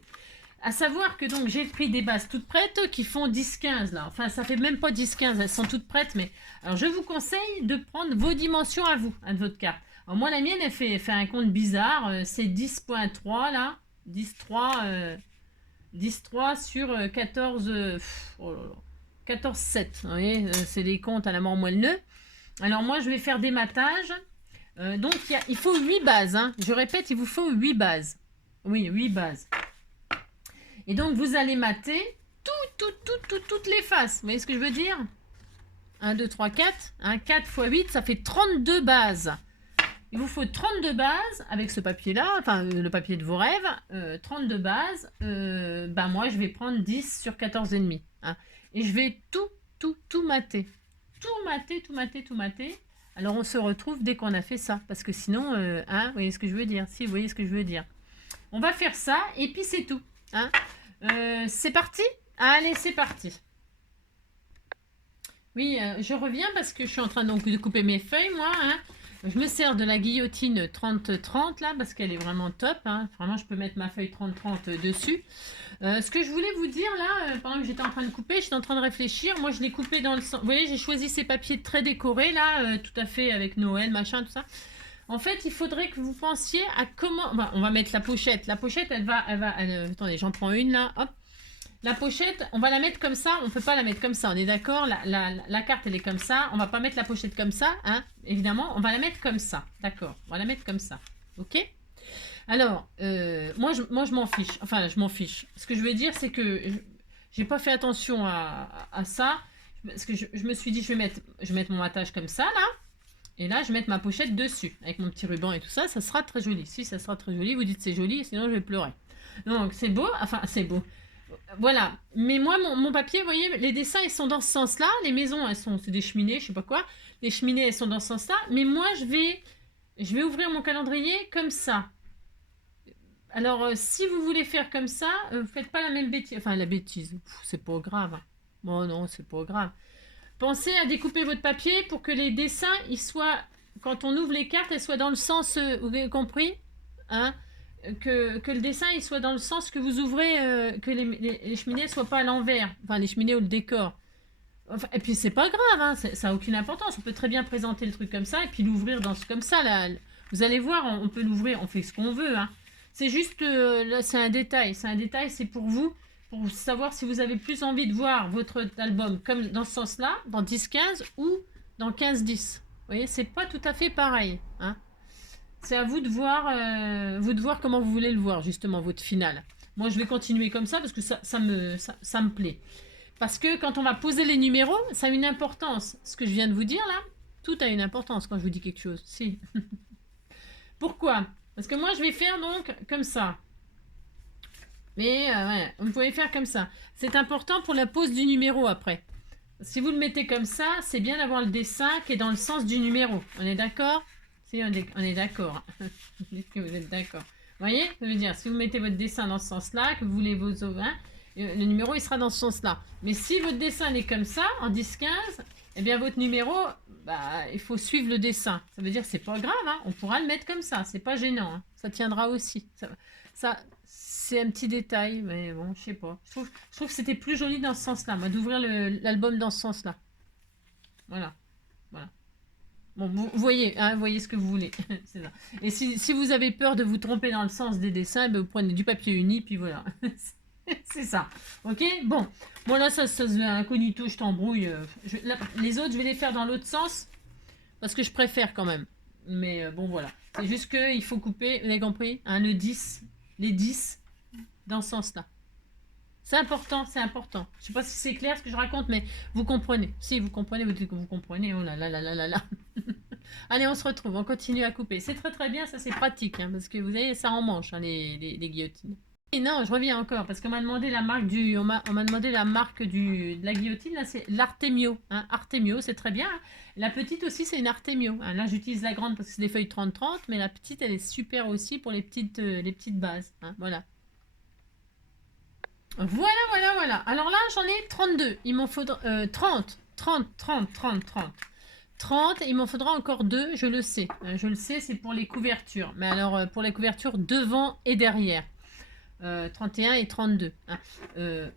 À savoir que donc j'ai pris des bases toutes prêtes qui font 10-15 là. Enfin, ça fait même pas 10-15, elles sont toutes prêtes. Mais alors, je vous conseille de prendre vos dimensions à vous, hein, de votre carte. Alors, moi, la mienne, elle fait un compte bizarre. C'est 10.3 là. 10.3 sur 14. Oh là là. 14,7. Vous voyez, c'est des comptes à la mort moelleux. Alors, moi, je vais faire des matages. Donc, il faut 8 bases. Hein. Je répète, il vous faut 8 bases. Oui, 8 bases. Et donc, vous allez mater toutes les faces. Vous voyez ce que je veux dire? 1, 2, 3, 4. 4 x 8, ça fait 32 bases. Il vous faut 32 bases avec ce papier-là, enfin le papier de vos rêves. 32 bases. Moi, je vais prendre 10 sur 14,5. Hein. Et je vais tout mater. Tout mater. Alors, on se retrouve dès qu'on a fait ça. Parce que sinon, vous voyez ce que je veux dire? Si, vous voyez ce que je veux dire. On va faire ça et puis c'est tout. Hein. C'est parti? Allez, c'est parti. Oui, je reviens parce que je suis en train donc de couper mes feuilles, moi. Hein. Je me sers de la guillotine 30-30 là parce qu'elle est vraiment top. Hein. Vraiment, je peux mettre ma feuille 30-30 dessus. Ce que je voulais vous dire là, pendant que j'étais en train de couper, j'étais en train de réfléchir. Moi, je l'ai coupé dans le sens. Vous voyez, j'ai choisi ces papiers très décorés là, tout à fait avec Noël, machin, tout ça. En fait, il faudrait que vous pensiez à comment. On va mettre la pochette. La pochette, elle va. Attendez, j'en prends une là. Hop. La pochette, on va la mettre comme ça. On ne peut pas la mettre comme ça. On est d'accord? La carte, elle est comme ça. On va pas mettre la pochette comme ça. Hein, évidemment, on va la mettre comme ça. D'accord? On va la mettre comme ça. Ok? Alors, moi, je m'en fiche. Enfin, je m'en fiche. Ce que je veux dire, c'est que j'ai pas fait attention à ça. Parce que je me suis dit, je vais mettre mon matage comme ça, là. Et là, je vais mettre ma pochette dessus, avec mon petit ruban et tout ça. Ça sera très joli. Si, ça sera très joli. Vous dites c'est joli, sinon je vais pleurer. Donc, c'est beau. Enfin, c'est beau. Voilà. Mais moi, mon papier, vous voyez, les dessins, ils sont dans ce sens-là. Les maisons, c'est des cheminées, je sais pas quoi. Les cheminées, elles sont dans ce sens-là. Mais moi, je vais ouvrir mon calendrier comme ça. Alors, si vous voulez faire comme ça, faites pas la même bêtise. Enfin, la bêtise, c'est pas grave. Bon, non, c'est pas grave. Pensez à découper votre papier pour que les dessins, ils soient, quand on ouvre les cartes, elles soient dans le sens, vous avez compris, hein, que le dessin, il soit dans le sens que vous ouvrez, que les cheminées ne soient pas à l'envers, enfin les cheminées ou le décor. Enfin, et puis c'est pas grave, hein, ça n'a aucune importance, on peut très bien présenter le truc comme ça et puis l'ouvrir comme ça. Là. Vous allez voir, on peut l'ouvrir, on fait ce qu'on veut. Hein. C'est juste, là, c'est un détail, c'est pour vous pour savoir si vous avez plus envie de voir votre album comme dans ce sens-là, dans 10-15 ou dans 15-10. Vous voyez, c'est pas tout à fait pareil. Hein. C'est à vous de voir comment vous voulez le voir, justement, votre finale. Moi, je vais continuer comme ça parce que ça me plaît. Parce que quand on va poser les numéros, ça a une importance. Ce que je viens de vous dire là, tout a une importance quand je vous dis quelque chose. Si. Pourquoi? Parce que moi, je vais faire donc comme ça. Mais ouais, vous pouvez faire comme ça. C'est important pour la pose du numéro après. Si vous le mettez comme ça, c'est bien d'avoir le dessin qui est dans le sens du numéro. On est d'accord? Si, on est d'accord. Dites que vous êtes d'accord. Vous voyez? Ça veut dire, si vous mettez votre dessin dans ce sens-là, que vous voulez vos ovins, le numéro, il sera dans ce sens-là. Mais si votre dessin est comme ça, en 10-15, eh bien, votre numéro, il faut suivre le dessin. Ça veut dire que c'est pas grave, hein. On pourra le mettre comme ça. C'est pas gênant. Hein. Ça tiendra aussi. Ça c'est un petit détail, mais bon, je sais pas. Je trouve que c'était plus joli dans ce sens-là, moi, d'ouvrir l'album dans ce sens-là. Voilà. Voilà. Bon, vous voyez, hein, vous voyez ce que vous voulez. C'est ça. Et si vous avez peur de vous tromper dans le sens des dessins, vous prenez du papier uni, puis voilà. C'est ça. Ok? Bon. Bon, là, ça se fait incognito, je t'embrouille. Les autres, je vais les faire dans l'autre sens, parce que je préfère quand même. Mais bon, voilà. C'est juste qu'il faut couper, vous avez compris? Hein, les 10 dans ce sens-là. C'est important, c'est important. Je sais pas si c'est clair ce que je raconte, mais vous comprenez. Si vous comprenez, vous dites que vous comprenez. Oh là là là là là là. Allez, on se retrouve, on continue à couper. C'est très très bien, ça c'est pratique, hein, parce que vous savez, ça en manche, hein, les guillotines. Et non, je reviens encore, parce qu'on m'a demandé la marque on m'a demandé la marque de la guillotine, là c'est l'Artemio. Hein. Artemio, c'est très bien. Hein. La petite aussi, c'est une Artemio. Hein. Là, j'utilise la grande parce que c'est des feuilles 30-30, mais la petite, elle est super aussi pour les petites bases. Hein. Voilà. Voilà, voilà, voilà. Alors là, j'en ai 32. Il m'en faudra 30, 30, 30, 30, 30. 30, il m'en faudra encore 2, je le sais. Je le sais, c'est pour les couvertures. Mais alors, pour les couvertures devant et derrière. 31 et 32. Hein.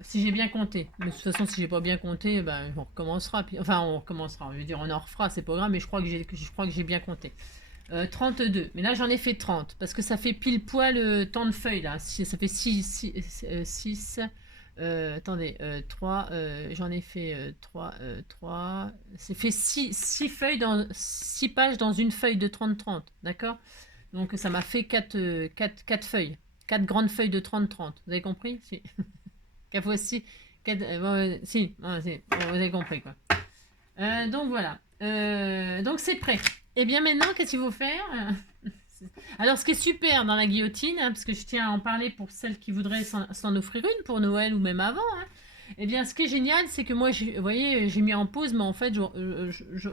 Si j'ai bien compté. Mais de toute façon, si j'ai pas bien compté, ben, on recommencera. Puis, enfin, on recommencera. Je veux dire, on en refera, c'est pas grave, mais je crois que j'ai bien compté. 32. Mais là, j'en ai fait 30. Parce que ça fait pile poil tant de feuilles, là. Ça fait 6 attendez, 3, j'en ai fait 3. Ça fait 6 feuilles 6 pages dans une feuille de 30-30. D'accord. Donc, ça m'a fait 4 feuilles. 4 grandes feuilles de 30-30. Vous avez compris? Si. 4 fois 6. 4, si, si. Bon, vous avez compris, quoi. Donc, voilà. Donc, c'est prêt. Et bien maintenant, qu'est-ce qu'il faut faire? Alors, ce qui est super dans la guillotine, hein, parce que je tiens à en parler pour celles qui voudraient s'en offrir une pour Noël ou même avant, hein, eh bien, ce qui est génial, c'est que moi, vous voyez, j'ai mis en pause, mais en fait,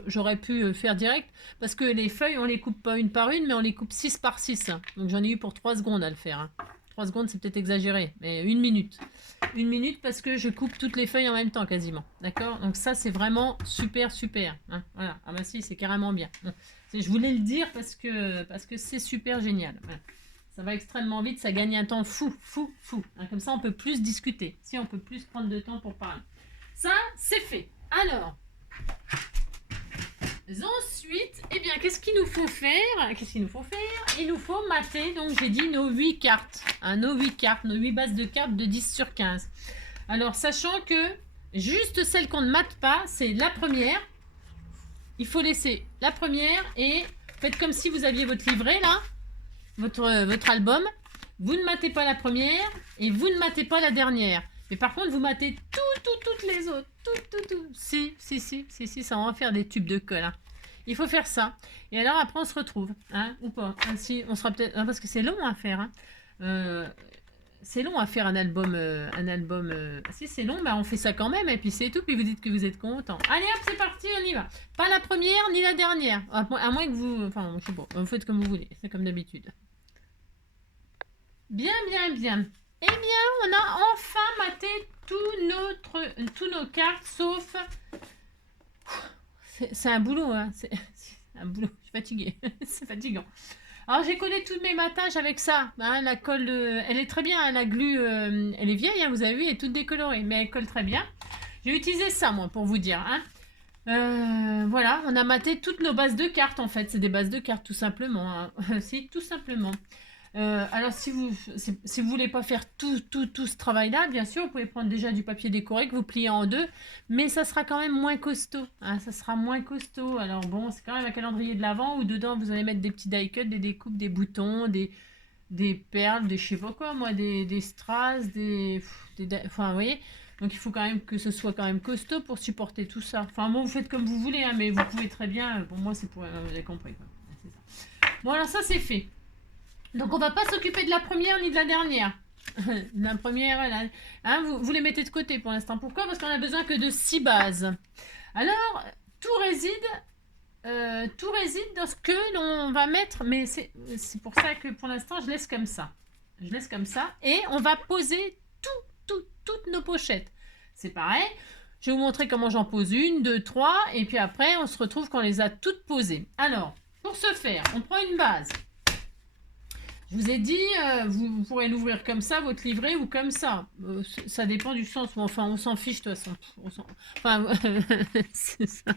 j'aurais pu faire direct, parce que les feuilles, on les coupe pas une par une, mais on les coupe 6 par 6. Hein. Donc, j'en ai eu pour 3 secondes à le faire. Hein. 3 secondes, c'est peut-être exagéré, mais 1 minute. 1 minute parce que je coupe toutes les feuilles en même temps, quasiment. D'accord. Donc, ça, c'est vraiment super, super. Hein. Voilà. Ah bah si, c'est carrément bien. Bon. Je voulais le dire parce que c'est super génial. Voilà. Ça va extrêmement vite, ça gagne un temps fou, fou, fou. Hein, comme ça, on peut plus discuter. Si on peut plus prendre de temps pour parler. Ça, c'est fait. Alors, ensuite, eh bien, qu'est-ce qu'il nous faut faire? Il nous faut mater, donc j'ai dit nos 8 cartes. Hein, nos 8 bases de cartes de 10 sur 15. Alors, sachant que juste celle qu'on ne mate pas, c'est la première. Il faut laisser la première et faites comme si vous aviez votre livret là, votre album. Vous ne matez pas la première et vous ne matez pas la dernière. Mais par contre, vous matez toutes les autres. Tout. Si, ça va en faire des tubes de colle. Hein. Il faut faire ça. Et alors après, on se retrouve. Hein, ou pas. Hein, si, on sera peut-être... parce que c'est long à faire. Hein. C'est long à faire un album. Si c'est long, on fait ça quand même. Et puis c'est tout. Puis vous dites que vous êtes content. Allez hop, c'est parti, on y va. Pas la première ni la dernière. À moins que vous... Enfin, je sais pas. Vous faites comme vous voulez. C'est comme d'habitude. Bien. Eh bien, on a enfin maté tous nos cartes, sauf... C'est un boulot, hein. C'est un boulot. Je suis fatiguée. C'est fatigant. Alors, j'ai collé tous mes matages avec ça. Hein, la colle, elle est très bien. Hein, la glu, elle est vieille, hein, vous avez vu, elle est toute décolorée. Mais elle colle très bien. J'ai utilisé ça, moi, pour vous dire. Hein. Voilà, on a maté toutes nos bases de cartes, en fait. C'est des bases de cartes, tout simplement. Hein. Si, tout simplement. Alors, si vous voulez pas faire tout ce travail-là, bien sûr, vous pouvez prendre déjà du papier décoré que vous pliez en deux, mais ça sera quand même moins costaud. Hein, ça sera moins costaud. Alors bon, c'est quand même un calendrier de l'Avent où dedans vous allez mettre des petits die-cuts, des découpes, des boutons, des perles, des je sais pas quoi, moi, des strass, enfin, vous voyez. Donc il faut quand même que ce soit quand même costaud pour supporter tout ça. Enfin bon, vous faites comme vous voulez, hein, mais vous pouvez très bien. Pour moi, c'est pour vous avez compris. Quoi. C'est ça. Bon, alors ça c'est fait. Donc on va pas s'occuper de la première ni de la dernière. La première, hein, vous les mettez de côté pour l'instant. Pourquoi? Parce qu'on a besoin que de 6 bases. Alors, tout réside dans ce que l'on va mettre. Mais c'est pour ça que pour l'instant, je laisse comme ça. Et on va poser toutes nos pochettes. C'est pareil. Je vais vous montrer comment j'en pose 1, 2, 3. Et puis après, on se retrouve quand on les a toutes posées. Alors, pour ce faire, on prend une base. Je vous ai dit, vous pourrez l'ouvrir comme ça, votre livret, ou comme ça. Ça dépend du sens. Enfin, on s'en fiche de toute façon. Enfin, c'est ça.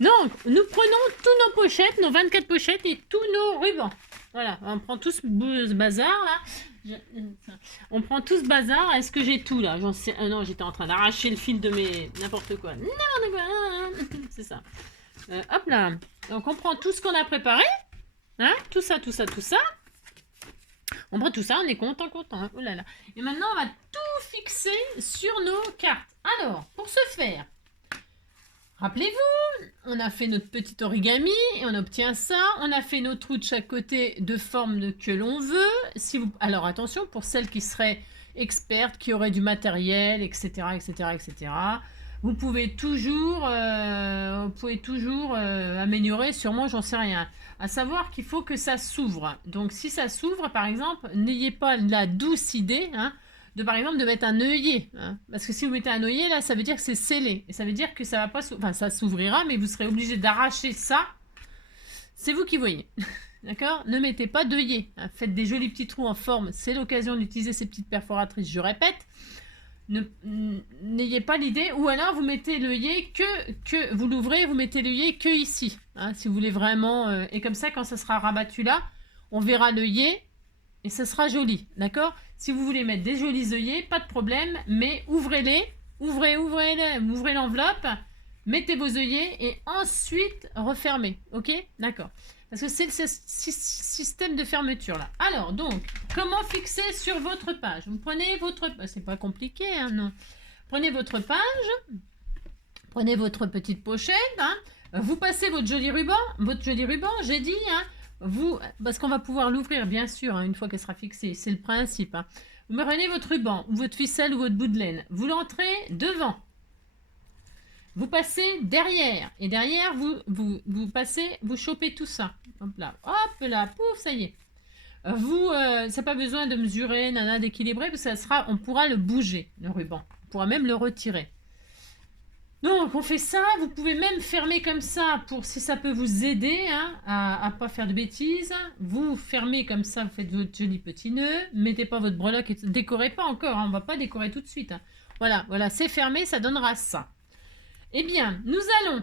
Donc, nous prenons tous nos pochettes, nos 24 pochettes et tous nos rubans. Voilà, on prend tout ce bazar là. On prend tout ce bazar. Est-ce que j'ai tout là? J'en sais. Non, j'étais en train d'arracher le fil de mes... N'importe quoi. N'importe quoi. C'est ça. Hop là. Donc, on prend tout ce qu'on a préparé. Hein, tout ça. On prend tout ça, on est content. Hein. Oh là là. Et maintenant, on va tout fixer sur nos cartes. Alors, pour ce faire, Rappelez-vous, on a fait notre petit origami et on obtient ça. On a fait nos trous de chaque côté de forme que l'on veut. Alors attention, pour celles qui seraient expertes, qui auraient du matériel, etc., etc., etc., vous pouvez toujours améliorer, sûrement, j'en sais rien. À savoir qu'il faut que ça s'ouvre. Donc si ça s'ouvre, par exemple, n'ayez pas la douce idée, hein, par exemple de mettre un œillet, hein. Parce que si vous mettez un œillet là, ça veut dire que c'est scellé et ça veut dire que ça va pas enfin ça s'ouvrira, mais vous serez obligé d'arracher ça. C'est vous qui voyez. D'accord. Ne mettez pas d'œillet, hein. Faites des jolis petits trous en forme, c'est l'occasion d'utiliser ces petites perforatrices, je répète. N'ayez pas l'idée, ou alors vous mettez l'œillet que vous l'ouvrez, vous mettez l'œillet que ici, hein, si vous voulez vraiment, et comme ça quand ça sera rabattu là, on verra l'œillet et ça sera joli, d'accord. Si vous voulez mettre des jolis œillets, pas de problème, mais ouvrez-les, ouvrez l'enveloppe, mettez vos œillets et ensuite refermez, ok, d'accord. Parce que c'est le système de fermeture là. Alors donc, comment fixer sur votre page? Vous prenez votre... C'est pas compliqué, hein, non. Prenez votre page, prenez votre petite pochette, hein, vous passez votre joli ruban, j'ai dit, hein, parce qu'on va pouvoir l'ouvrir bien sûr, hein, une fois qu'elle sera fixée, c'est le principe. Hein. Vous prenez votre ruban, ou votre ficelle, ou votre bout de laine, vous l'entrez devant. Vous passez derrière, et derrière, vous passez, vous chopez tout ça. Hop là, pouf, ça y est. Ça n'a pas besoin de mesurer, d'équilibrer, parce que on pourra le bouger, le ruban. On pourra même le retirer. Donc, on fait ça. Vous pouvez même fermer comme ça, si ça peut vous aider, hein, à pas faire de bêtises. Vous fermez comme ça, vous faites votre joli petit nœud. Mettez pas votre breloque, et décorez pas encore, hein, on va pas décorer tout de suite. Hein. Voilà, c'est fermé, ça donnera ça. Eh bien, nous allons...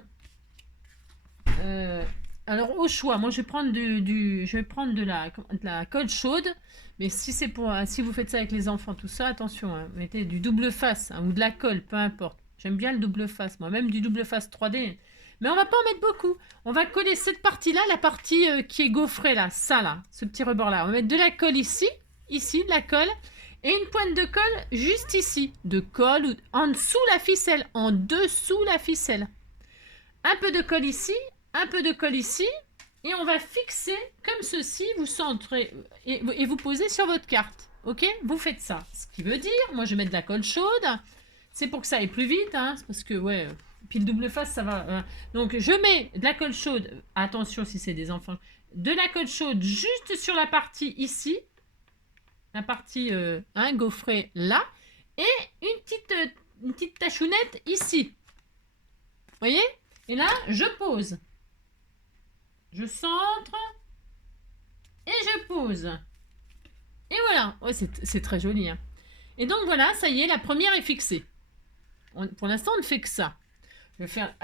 alors, au choix, moi je vais prendre de la colle chaude. Mais si vous faites ça avec les enfants, tout ça, attention, hein, mettez du double face, hein, ou de la colle, peu importe. J'aime bien le double face, moi, même du double face 3D. Mais on va pas en mettre beaucoup. On va coller cette partie-là, la partie qui est gaufrée, là, ça, là, ce petit rebord-là. On va mettre de la colle ici, de la colle. Et une pointe de colle juste ici, de colle ou en dessous la ficelle, en dessous la ficelle. Un peu de colle ici, un peu de colle ici, et on va fixer comme ceci, vous centrez et vous posez sur votre carte. Ok? Vous faites ça. Ce qui veut dire, moi je vais mettre de la colle chaude, c'est pour que ça aille plus vite, hein, parce que ouais, puis le double face ça va. Donc je mets de la colle chaude, attention si c'est des enfants, de la colle chaude juste sur la partie ici. La partie gaufrée là, et une petite tachounette ici. Vous voyez? Et là, je pose. Je centre, et je pose. Et voilà. Ouais, c'est très joli. Hein. Et donc voilà, ça y est, la première est fixée. Pour l'instant, on ne fait que ça.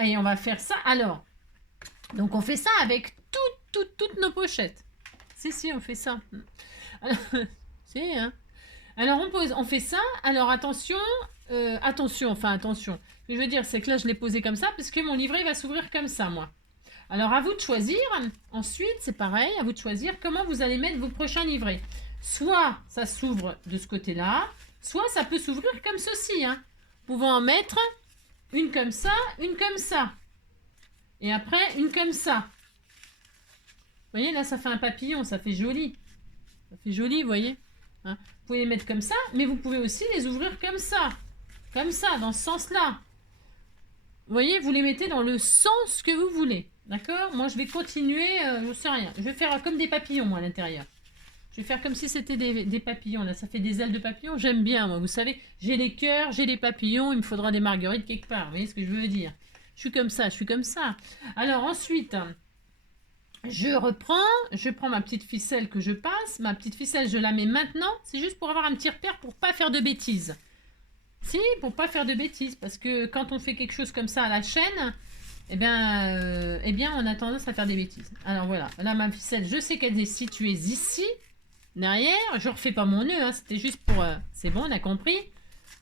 Et on va faire ça. Alors, donc on fait ça avec toutes nos pochettes. Si, on fait ça. Alors, hein. Alors on fait ça. Alors attention. Ce que je veux dire, c'est que là je l'ai posé comme ça parce que mon livret va s'ouvrir comme ça, moi. Alors à vous de choisir. Ensuite, c'est pareil, à vous de choisir comment vous allez mettre vos prochains livrets. Soit ça s'ouvre de ce côté-là, soit ça peut s'ouvrir comme ceci. Hein. Vous pouvez en mettre une comme ça, une comme ça. Et après, une comme ça. Vous voyez, là, ça fait un papillon, ça fait joli. Ça fait joli, vous voyez. Hein. Vous pouvez les mettre comme ça, mais vous pouvez aussi les ouvrir comme ça, dans ce sens-là. Vous voyez, vous les mettez dans le sens que vous voulez, d'accord? Moi, je vais continuer, je sais rien. Je vais faire comme des papillons, moi, à l'intérieur. Je vais faire comme si c'était des papillons, là. Ça fait des ailes de papillons. J'aime bien, moi, vous savez. J'ai les cœurs, j'ai les papillons. Il me faudra des marguerites quelque part. Vous voyez ce que je veux dire? Je suis comme ça. Alors, ensuite... je prends ma petite ficelle que je passe. Ma petite ficelle, je la mets maintenant. C'est juste pour avoir un petit repère pour pas faire de bêtises. Pour pas faire de bêtises. Parce que quand on fait quelque chose comme ça à la chaîne, eh bien, on a tendance à faire des bêtises. Alors voilà, là ma ficelle, je sais qu'elle est située ici, derrière. Je refais pas mon nœud, hein, c'était juste pour... c'est bon, on a compris.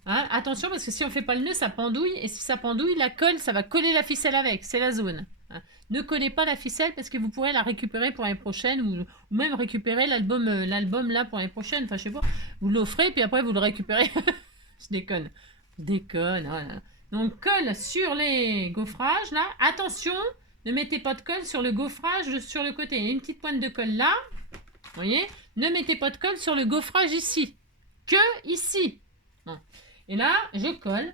Hein, attention, parce que si on fait pas le nœud, ça pendouille. Et si ça pendouille, la colle, ça va coller la ficelle avec. C'est la zone. Hein. Ne collez pas la ficelle parce que vous pourrez la récupérer pour l'année prochaine ou même récupérer l'album là pour l'année prochaine. Enfin, je sais pas. Vous l'offrez puis après vous le récupérez. Je déconne. Voilà. Donc colle sur les gaufrages là. Attention, ne mettez pas de colle sur le gaufrage sur le côté. Il y a une petite pointe de colle là. Vous voyez? Ne mettez pas de colle sur le gaufrage ici. Que ici. Bon. Et là, je colle.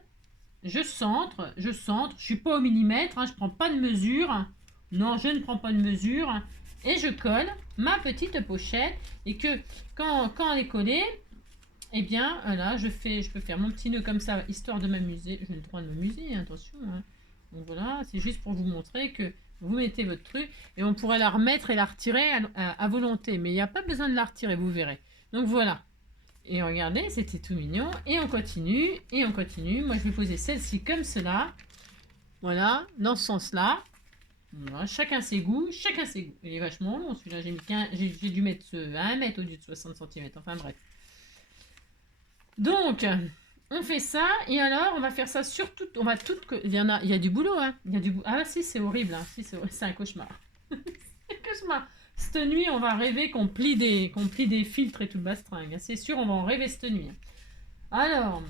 Je centre. Je suis pas au millimètre. Hein, je prends pas de mesure. Non, je ne prends pas de mesure. Et je colle ma petite pochette. Et que quand elle est collée, eh bien, là, je peux faire mon petit nœud comme ça, histoire de m'amuser. J'ai le droit de m'amuser, attention. Hein. Donc voilà, c'est juste pour vous montrer que vous mettez votre truc et on pourrait la remettre et la retirer à volonté. Mais il n'y a pas besoin de la retirer, vous verrez. Donc voilà. Et regardez, c'était tout mignon. Et on continue, et on continue. Moi, je vais poser celle-ci comme cela. Voilà, dans ce sens-là. Voilà, chacun ses goûts, chacun ses goûts. Il est vachement long, celui-là. J'ai dû mettre à 1 mètre au lieu de 60 cm. Enfin bref. Donc, on fait ça, et alors, on va faire ça sur tout, on va tout, il y a du boulot, hein, ah si, c'est horrible, hein, si, c'est un cauchemar. C'est un cauchemar. Cette nuit, on va rêver qu'on plie des filtres et tout le bastringue, hein. C'est sûr, on va en rêver cette nuit. Alors,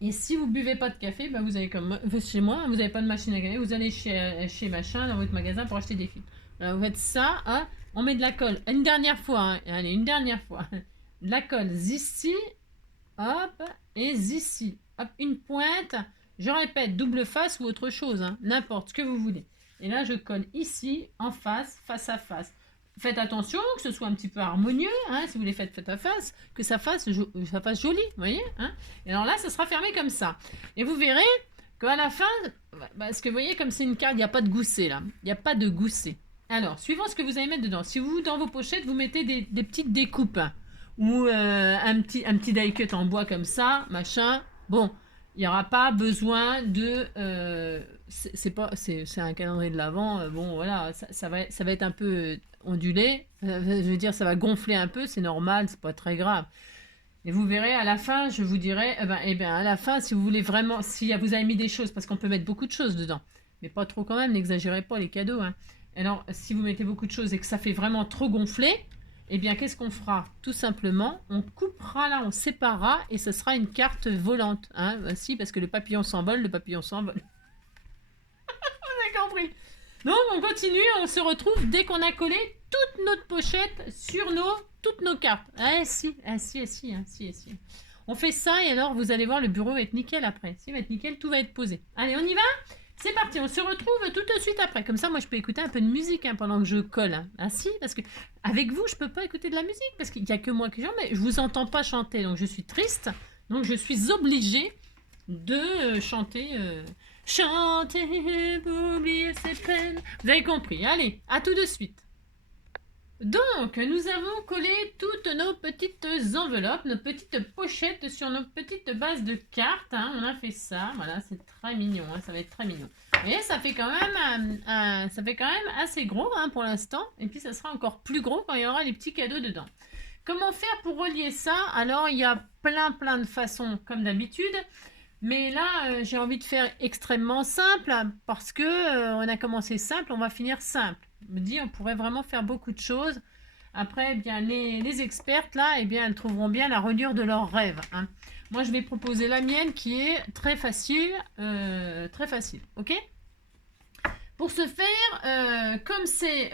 et si vous buvez pas de café, bah vous avez comme chez moi, vous n'avez pas de machine à café, vous allez chez machin, dans votre magasin pour acheter des filtres. Alors, vous faites ça, hein, on met de la colle, une dernière fois, hein, allez, une dernière fois, de la colle ici, hop, et ici, hop, une pointe, je répète, double face ou autre chose, hein, n'importe ce que vous voulez. Et là, je colle ici, en face, face à face. Faites attention que ce soit un petit peu harmonieux, hein, si vous les faites à face, que ça fasse joli, vous voyez, hein. Et alors là, ça sera fermé comme ça. Et vous verrez qu'à la fin, parce que vous voyez, comme c'est une carte, il n'y a pas de gousset là, il n'y a pas de gousset. Alors, suivant ce que vous allez mettre dedans, si vous, dans vos pochettes, vous mettez des petites découpes, hein, ou un petit die cut en bois comme ça, machin, bon, il n'y aura pas besoin de... c'est un calendrier de l'Avent, bon voilà, ça va être un peu ondulé, je veux dire, ça va gonfler un peu, c'est normal, c'est pas très grave. Et vous verrez, à la fin, je vous dirai, à la fin, si vous voulez vraiment, si vous avez mis des choses, parce qu'on peut mettre beaucoup de choses dedans, mais pas trop quand même, n'exagérez pas les cadeaux, hein. Alors, si vous mettez beaucoup de choses et que ça fait vraiment trop gonfler, eh bien, qu'est-ce qu'on fera? Tout simplement, on coupera là, on séparera, et ce sera une carte volante, hein, si, parce que le papillon s'envole, le papillon s'envole. Vous avez compris? Donc, on continue, on se retrouve dès qu'on a collé toute notre pochette sur toutes nos cartes. Ah si. On fait ça et alors vous allez voir, le bureau va être nickel après. Si, va être nickel, tout va être posé. Allez, on y va? C'est parti, on se retrouve tout de suite après. Comme ça, moi, je peux écouter un peu de musique, hein, pendant que je colle. Hein. Ah si, parce que avec vous, je peux pas écouter de la musique parce qu'il y a que moi qui chante, mais je vous entends pas chanter, donc je suis triste. Donc je suis obligée de chanter. Chanter pour oublier ses peines. Vous avez compris. Allez, à tout de suite. Donc, nous avons collé toutes nos petites enveloppes, nos petites pochettes sur nos petites bases de cartes. Hein. On a fait ça. Voilà, c'est très mignon. Hein. Ça va être très mignon. Et ça fait quand même, assez gros, hein, pour l'instant. Et puis, ça sera encore plus gros quand il y aura les petits cadeaux dedans. Comment faire pour relier ça? Alors, il y a plein de façons, comme d'habitude. Mais là, j'ai envie de faire extrêmement simple parce que on a commencé simple, on va finir simple. Je me dis, on pourrait vraiment faire beaucoup de choses. Après, eh bien, les expertes, là, eh bien, elles trouveront bien la reliure de leurs rêves. Hein. Moi, je vais proposer la mienne qui est très facile. Ok? Pour ce faire, comme c'est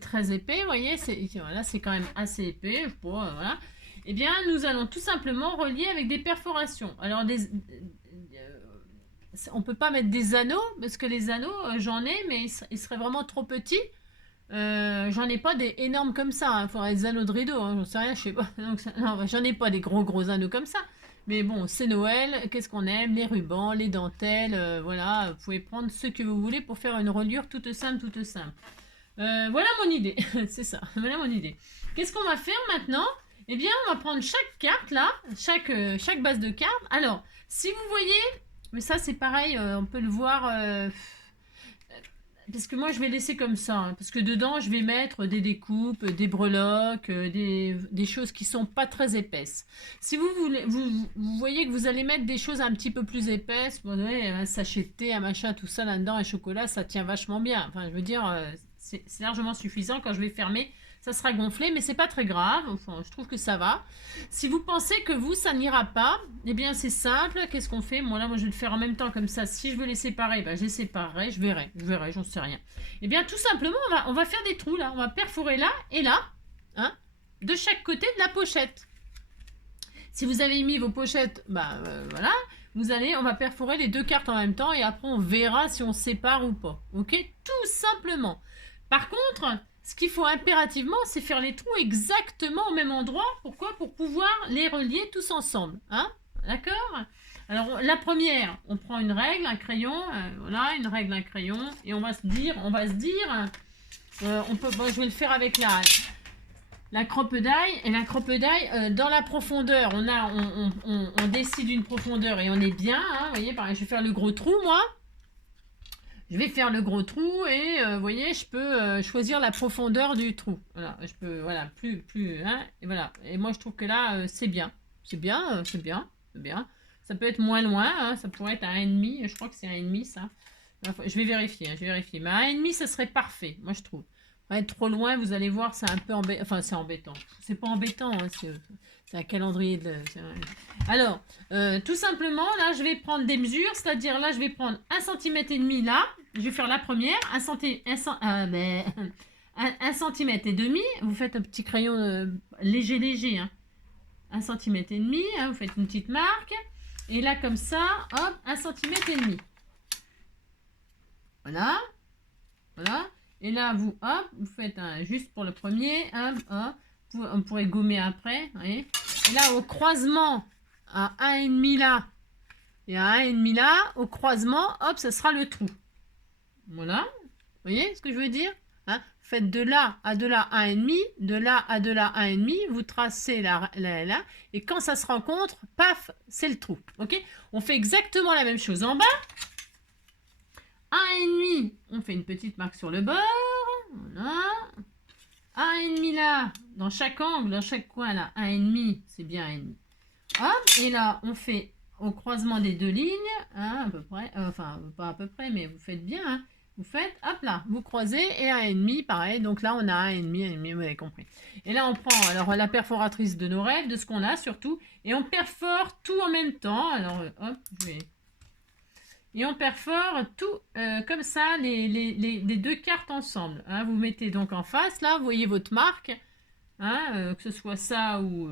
très épais, vous voyez, voilà, c'est quand même assez épais. Voilà. Eh bien, nous allons tout simplement relier avec des perforations. Alors, on ne peut pas mettre des anneaux, parce que les anneaux, j'en ai, mais ils seraient vraiment trop petits. J'en ai pas des énormes comme ça. Il faudrait des anneaux de rideau, hein, j'en sais rien, je sais pas. Donc, non, j'en ai pas des gros anneaux comme ça. Mais bon, c'est Noël, qu'est-ce qu'on aime? Les rubans, les dentelles, voilà. Vous pouvez prendre ce que vous voulez pour faire une reliure toute simple. Voilà mon idée, c'est ça, voilà mon idée. Qu'est-ce qu'on va faire maintenant? Eh bien, on va prendre chaque carte là, chaque base de carte. Alors, si vous voyez, mais ça c'est pareil, on peut le voir, parce que moi je vais laisser comme ça, hein, parce que dedans je vais mettre des découpes, des breloques, des choses qui sont pas très épaisses. Si vous voyez que vous allez mettre des choses un petit peu plus épaisses, un sachet de thé, un machin, tout ça là-dedans, un chocolat, ça tient vachement bien. Enfin, je veux dire, c'est largement suffisant. Quand je vais fermer, ça sera gonflé, mais c'est pas très grave. Enfin, je trouve que ça va. Si vous pensez que vous, ça n'ira pas, eh bien, c'est simple. Qu'est-ce qu'on fait? Moi, je vais le faire en même temps, comme ça. Si je veux les séparer, ben, je les séparerai. Je verrai, j'en sais rien. Eh bien, tout simplement, on va faire des trous, là. On va perforer là et là, hein, de chaque côté de la pochette. Si vous avez mis vos pochettes, voilà, on va perforer les 2 cartes en même temps et après on verra si on sépare ou pas. Ok? Tout simplement. Par contre, ce qu'il faut impérativement, c'est faire les trous exactement au même endroit. Pourquoi? Pour pouvoir les relier tous ensemble. Hein? D'accord? Alors, la première, on prend une règle, un crayon, voilà, une règle, un crayon, et on va se dire, je vais le faire avec la cropedaille. Et la cropedaille, dans la profondeur, on décide une profondeur et on est bien. Hein, vous voyez, pareil, je vais faire le gros trou, moi. Je vais faire le gros trou et vous voyez, je peux choisir la profondeur du trou. Voilà, je peux, voilà, plus, hein, et voilà. Et moi, je trouve que là, c'est bien. C'est bien, c'est bien, c'est bien. Ça peut être moins loin, hein, ça pourrait être à 1,5. Je crois que c'est 1,5, ça. Je vais vérifier, hein, je vais vérifier. Mais à 1,5, ça serait parfait, moi, je trouve. Ouais, trop loin, vous allez voir, c'est un peu embêtant. Enfin, c'est embêtant. C'est pas embêtant, hein, c'est un calendrier de... Alors, tout simplement, là, je vais prendre des mesures, c'est-à-dire là, je vais prendre 1,5 cm là. Je vais faire la première, 1 cm et demi. Vous faites un petit crayon léger, hein. 1,5 cm, hein, vous faites une petite marque. Et là, comme ça, hop, 1,5 cm. Voilà. Voilà. Et là, vous faites juste pour le premier, on pourrait gommer après, vous voyez. Et là, au croisement, à 1,5 là, et à 1,5 là, au croisement, hop, ça sera le trou. Voilà, vous voyez ce que je veux dire, hein? Faites de là à 1,5, de là à 1,5, vous tracez là, et quand ça se rencontre, paf, c'est le trou, ok? On fait exactement la même chose en bas. 1,5, on fait une petite marque sur le bord. Voilà. 1,5 là, dans chaque angle, dans chaque coin là, 1,5, c'est bien 1,5. Hop, et là, on fait au croisement des 2 lignes, hein, à peu près, enfin, pas à peu près, mais vous faites bien, hein. Vous faites, hop là, vous croisez, et 1,5, pareil, donc là, on a 1,5, vous avez compris. Et là, on prend, alors, la perforatrice de nos rêves, de ce qu'on a, surtout, et on perfore tout en même temps. Alors, hop, je vais... Et on perfore tout comme ça, les 2 cartes ensemble. Hein. Vous mettez donc en face, là, vous voyez votre marque, hein, que ce soit ça ou...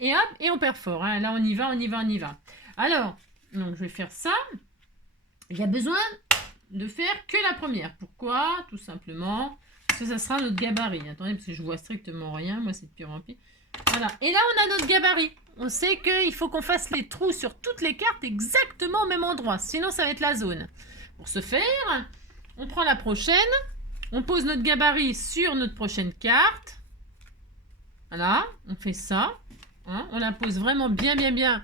et hop, et on perfore. Hein. Là, on y va. Alors, donc je vais faire ça. Il y a besoin de faire que la première. Pourquoi? Tout simplement, parce que ça sera notre gabarit. Attendez, parce que je vois strictement rien. Moi, c'est de pire en pire. Voilà. Et là, on a notre gabarit. On sait qu'il faut qu'on fasse les trous sur toutes les cartes exactement au même endroit. Sinon, ça va être la zone. Pour ce faire, on prend la prochaine. On pose notre gabarit sur notre prochaine carte. Voilà, on fait ça. Hein, on la pose vraiment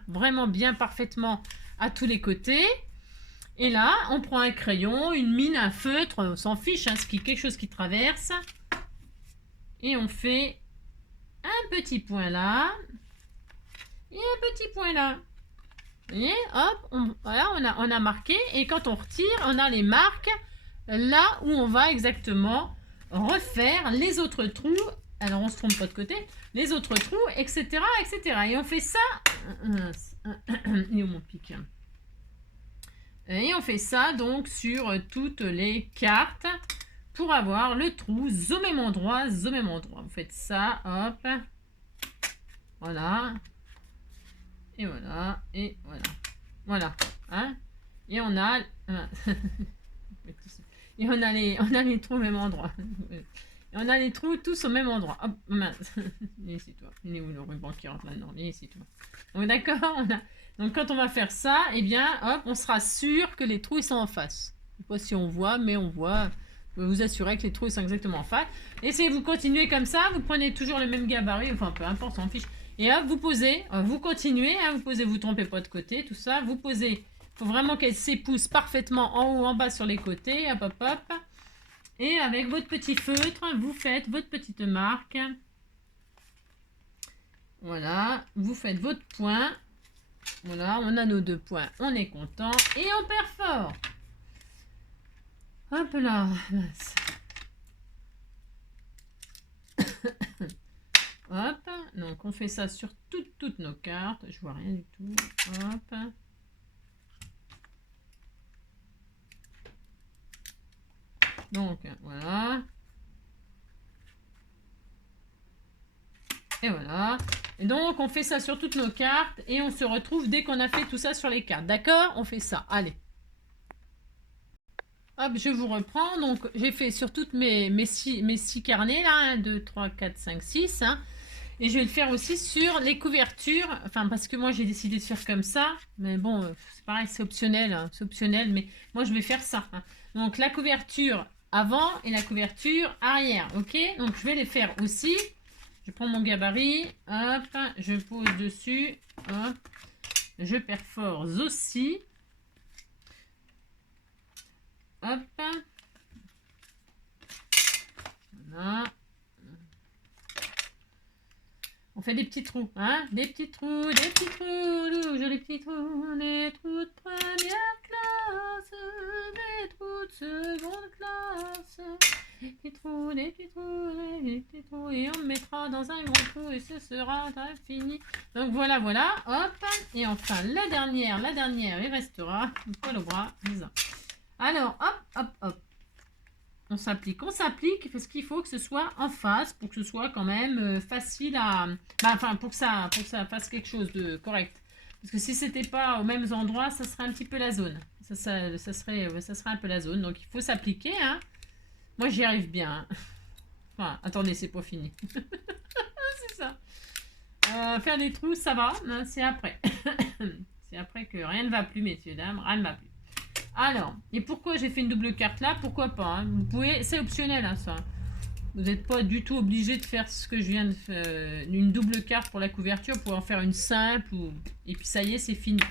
vraiment bien parfaitement à tous les côtés. Et là, on prend un crayon, une mine, un feutre, on s'en fiche, hein, quelque chose qui traverse. Et on fait un petit point là. Et un petit point là. Vous voyez, hop, voilà, on a marqué. Et quand on retire, on a les marques là où on va exactement refaire les autres trous. Alors, on ne se trompe pas de côté. Les autres trous, etc., etc. Et on fait ça... Il est où mon pic? Et on fait ça, donc, sur toutes les cartes pour avoir le trou au même endroit, Vous faites ça, hop. Voilà. Et voilà, et voilà. Voilà. Hein? Et on a... et on a les trous au même endroit. Et on a les trous tous au même endroit. Hop, mince. Viens ici, toi. Il est où le ruban qui rentre là-dedans? Viens ici, toi. Donc, d'accord, donc, quand on va faire ça, eh bien, hop, on sera sûr que les trous, ils sont en face. Je ne sais pas si on voit, mais on voit. Vous pouvez vous assurer que les trous, ils sont exactement en face. Et si vous continuez comme ça, vous prenez toujours le même gabarit, enfin, peu importe, on s'en fiche. Et hop, vous posez, vous continuez, hein, vous posez, vous trompez pas de côté, tout ça. Vous posez, il faut vraiment qu'elle s'épouse parfaitement en haut, en bas, sur les côtés. Hop, hop, hop. Et avec votre petit feutre, vous faites votre petite marque. Voilà, vous faites votre point. Voilà, on a nos 2 points, on est content. Et on perfore. Hop là, mince. on fait ça sur toutes nos cartes. Je vois rien du tout. Hop. Donc, voilà. Et voilà. Et donc, on fait ça sur toutes nos cartes et on se retrouve dès qu'on a fait tout ça sur les cartes. D'accord? On fait ça. Allez. Hop, je vous reprends. Donc, j'ai fait sur toutes mes six carnets, là. 1, 2, 3, 4, 5, 6. Hein. Et je vais le faire aussi sur les couvertures. Enfin, parce que moi, j'ai décidé de faire comme ça. Mais bon, c'est pareil, c'est optionnel. Hein, c'est optionnel, mais moi, je vais faire ça. Hein. Donc, la couverture avant et la couverture arrière. Ok? Donc, je vais les faire aussi. Je prends mon gabarit, hop, je pose dessus, hop, je perfore aussi, hop, voilà. On fait des petits trous, hein, des petits trous, jolis petits trous, des trous de première classe, des trous de seconde classe. Des petits trous, des petits trous, des petits trous, et on mettra dans un grand trou et ce sera infini. Donc voilà, voilà, hop. Et enfin, la dernière, il restera une poil au bras, disons. Alors, hop, hop, hop. On s'applique, parce qu'il faut que ce soit en face pour que ce soit quand même facile à... Enfin, pour que ça fasse quelque chose de correct. Parce que si c'était pas aux mêmes endroits, ça serait un petit peu la zone. Ça serait un peu la zone. Donc il faut s'appliquer, hein. Moi, j'y arrive bien. Hein. Enfin, attendez, c'est pas fini. C'est ça. Faire des trous, ça va. Hein, c'est après. C'est après que rien ne va plus, messieurs, dames. Rien ne va plus. Alors, et pourquoi j'ai fait une double carte là? Pourquoi pas? Hein. Vous pouvez, c'est optionnel, hein, ça. Vous n'êtes pas du tout obligé de faire ce que je viens de faire. Une double carte pour la couverture. Vous pouvez en faire une simple. Et puis ça y est, c'est fini.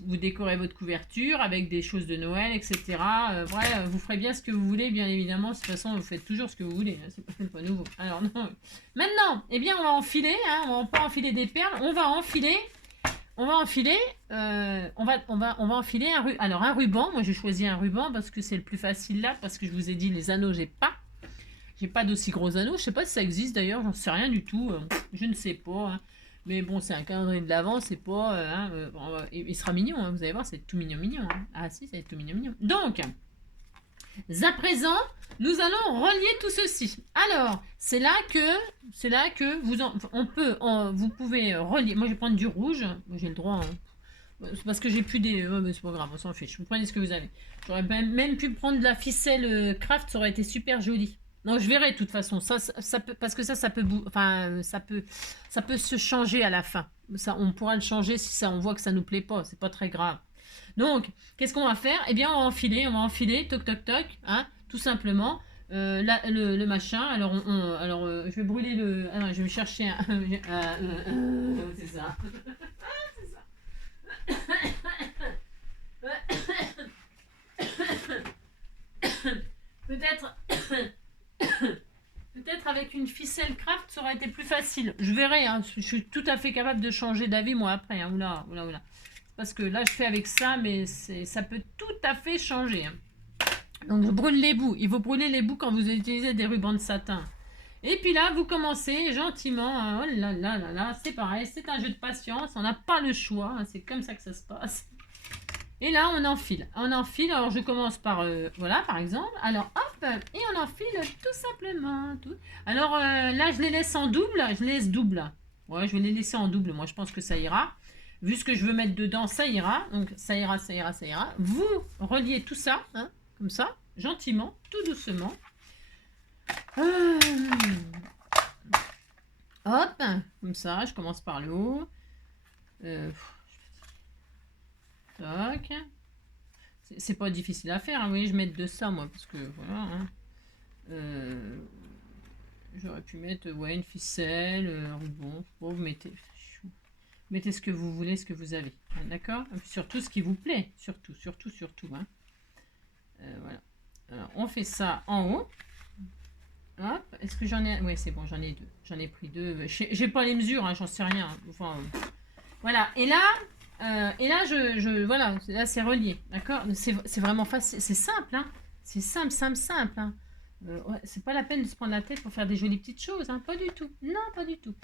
Vous décorez votre couverture avec des choses de Noël, etc. Voilà, vous ferez bien ce que vous voulez, bien évidemment. De toute façon, vous faites toujours ce que vous voulez. Hein, c'est pas nouveau. Alors, non. Maintenant, eh bien, on va enfiler. Hein, on va pas enfiler des perles. On va enfiler un ruban. Moi, j'ai choisi un ruban parce que c'est le plus facile là. Parce que je vous ai dit, les anneaux, j'ai pas d'aussi gros anneaux. Je sais pas si ça existe d'ailleurs. J'en sais rien du tout. Je ne sais pas. Hein. Mais bon, c'est un calendrier de l'avant, c'est pas... il sera mignon, hein, vous allez voir, c'est tout mignon. Hein. Ah si, ça va être tout mignon. Donc, à présent, nous allons relier tout ceci. Alors, c'est là que vous pouvez relier. Moi, je vais prendre du rouge. Moi, j'ai le droit... Hein. C'est parce que j'ai plus des... mais c'est pas grave, on s'en fiche. Vous prenez ce que vous avez. J'aurais même pu prendre de la ficelle craft, ça aurait été super joli. Non, je verrai de toute façon. Ça peut, parce que ça peut se changer à la fin. Ça, on pourra le changer si on voit que ça nous plaît pas. C'est pas très grave. Donc, qu'est-ce qu'on va faire? Eh bien, on va enfiler, toc toc toc, hein, tout simplement. Le machin. Alors, je vais brûler le. Alors, je vais chercher un. C'est ça. Peut-être avec une ficelle craft, ça aurait été plus facile. Je verrai, hein, je suis tout à fait capable de changer d'avis moi après. Hein. Oula. Parce que là, je fais avec ça, mais ça peut tout à fait changer. Hein. Donc, je brûle les bouts. Il faut brûler les bouts quand vous utilisez des rubans de satin. Et puis là, vous commencez gentiment. Hein. Oh là là, c'est pareil, c'est un jeu de patience. On n'a pas le choix. Hein. C'est comme ça que ça se passe. Et là, on enfile. Alors, je commence par, voilà, par exemple. Alors, hop, et on enfile tout simplement. Tout. Alors, là, je les laisse en double. Je les laisse double. Ouais, je vais les laisser en double. Moi, je pense que ça ira. Vu ce que je veux mettre dedans, ça ira. Donc, ça ira. Vous reliez tout ça, hein, comme ça, gentiment, tout doucement. Hop, comme ça, je commence par le haut. Toc. C'est pas difficile à faire, hein. Vous voyez, je mets de ça, moi, parce que, voilà, hein. J'aurais pu mettre, ouais, une ficelle, un ruban. Bon, vous mettez ce que vous voulez, ce que vous avez, hein, d'accord? Surtout ce qui vous plaît, surtout, hein. Voilà. Alors, on fait ça en haut. Hop, est-ce que j'en ai... Oui, c'est bon, j'en ai deux. J'en ai pris deux. J'ai pas les mesures, hein, j'en sais rien. Enfin, voilà, et là, voilà, là c'est relié, d'accord? C'est vraiment facile, c'est simple, hein? C'est simple, hein? Ouais, c'est pas la peine de se prendre la tête pour faire des jolies petites choses, hein? Pas du tout, non, pas du tout.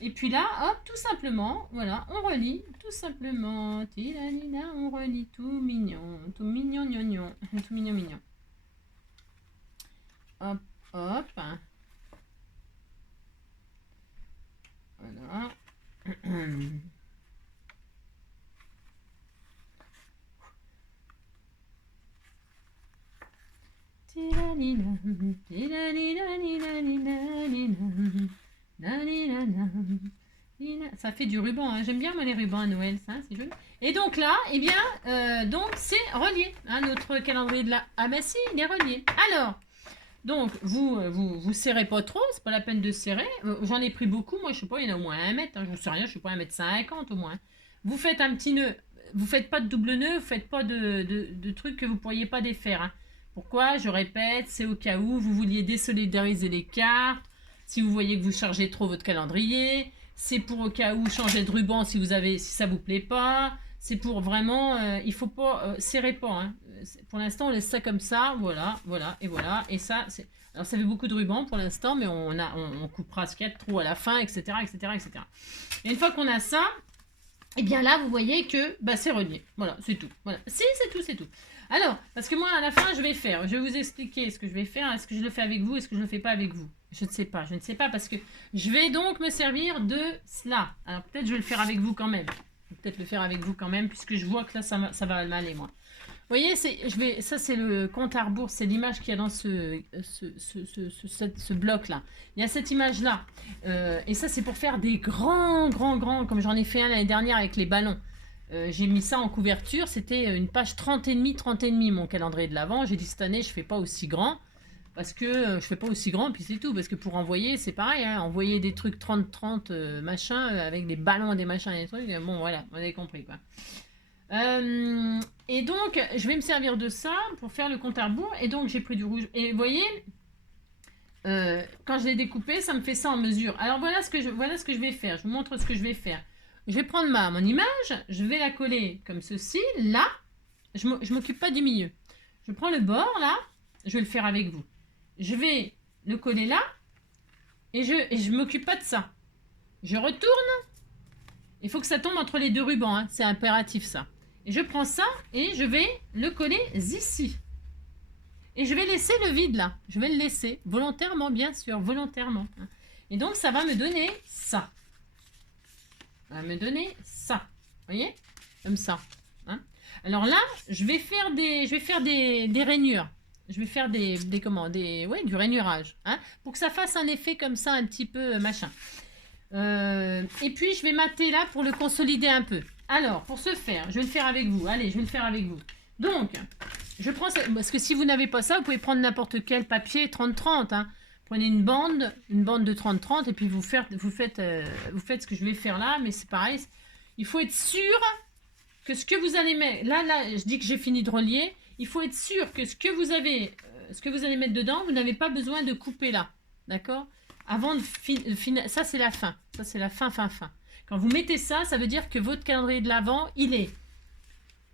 Et puis là, hop, tout simplement, voilà, on relie, tout simplement. Tilalila, on relie tout mignon, gnognon, tout mignon, mignon. Hop, hop. Voilà. Ça fait du ruban, hein. J'aime bien moi les rubans à Noël, ça, c'est joli. Et donc là, eh bien, donc c'est relié, hein, notre calendrier de la... Ah bah si, il est relié. Alors, donc vous serrez pas trop, c'est pas la peine de serrer. J'en ai pris beaucoup, moi je sais pas, il y en a au moins 1 mètre, hein, je ne sais rien, je sais pas 1,50 m au moins. Vous faites un petit nœud, vous faites pas de double nœud, vous faites pas de trucs que vous pourriez pas défaire, hein. Pourquoi? Je répète, c'est au cas où vous vouliez désolidariser les cartes, si vous voyez que vous chargez trop votre calendrier, c'est pour au cas où changer de ruban si ça vous plaît pas, c'est pour vraiment, il faut pas, serrer pas, hein. Pour l'instant on laisse ça comme ça, voilà, et voilà, et ça, alors ça fait beaucoup de ruban pour l'instant, mais on coupera ce qu'il y a de trop à la fin, etc., etc., etc. Et une fois qu'on a ça, et bien là vous voyez que bah, c'est relié, voilà, c'est tout, voilà, si c'est tout. Alors, parce que moi, à la fin, je vais vous expliquer ce que je vais faire. Est-ce que je le fais avec vous? Est-ce que je ne le fais pas avec vous? Je ne sais pas, parce que je vais donc me servir de cela. Alors, peut-être je vais le faire avec vous quand même. Puisque je vois que là, ça va m'aller, moi. Vous voyez, ça, c'est le compte à rebours. C'est l'image qu'il y a dans ce bloc-là. Il y a cette image-là. Et ça, c'est pour faire des grands, comme j'en ai fait un l'année dernière avec les ballons. J'ai mis ça en couverture, c'était une page 30,5 mon calendrier de l'Avent. J'ai dit cette année je fais pas aussi grand parce que je fais pas aussi grand, puis c'est tout, parce que pour envoyer c'est pareil, hein, envoyer des trucs 30 machin avec des ballons, des machins et des trucs, bon voilà, on avait compris quoi. Et donc je vais me servir de ça pour faire le compte à rebours, et donc j'ai pris du rouge, et vous voyez, quand je l'ai découpé ça me fait ça en mesure. Alors voilà ce que je vais faire, je vous montre ce que je vais faire. Je vais prendre mon image, je vais la coller comme ceci, là. Je m'occupe pas du milieu. Je prends le bord, là. Je vais le faire avec vous. Je vais le coller là. Et je m'occupe pas de ça. Je retourne. Il faut que ça tombe entre les deux rubans, hein. C'est impératif, ça. Et je prends ça et je vais le coller ici. Et je vais laisser le vide, là. Je vais le laisser. Volontairement, bien sûr. Volontairement. Et donc, ça va me donner ça. Va me donner ça, vous voyez, comme ça, hein. Alors là je vais faire des rainures, je vais faire du rainurage, hein, pour que ça fasse un effet comme ça un petit peu machin, et puis je vais mater là pour le consolider un peu. Alors pour ce faire, je vais le faire avec vous, allez, je vais le faire avec vous. Donc je prends ça, parce que si vous n'avez pas ça, vous pouvez prendre n'importe quel papier 30-30, hein. Prenez une bande de 30-30 et puis vous faites ce que je vais faire là, mais c'est pareil. Il faut être sûr que ce que vous allez mettre, là, je dis que j'ai fini de relier. Il faut être sûr que ce que vous allez mettre dedans, vous n'avez pas besoin de couper là, d'accord? Avant de finir, ça c'est la fin. Ça c'est la fin. Quand vous mettez ça, ça veut dire que votre calendrier de l'Avent, il est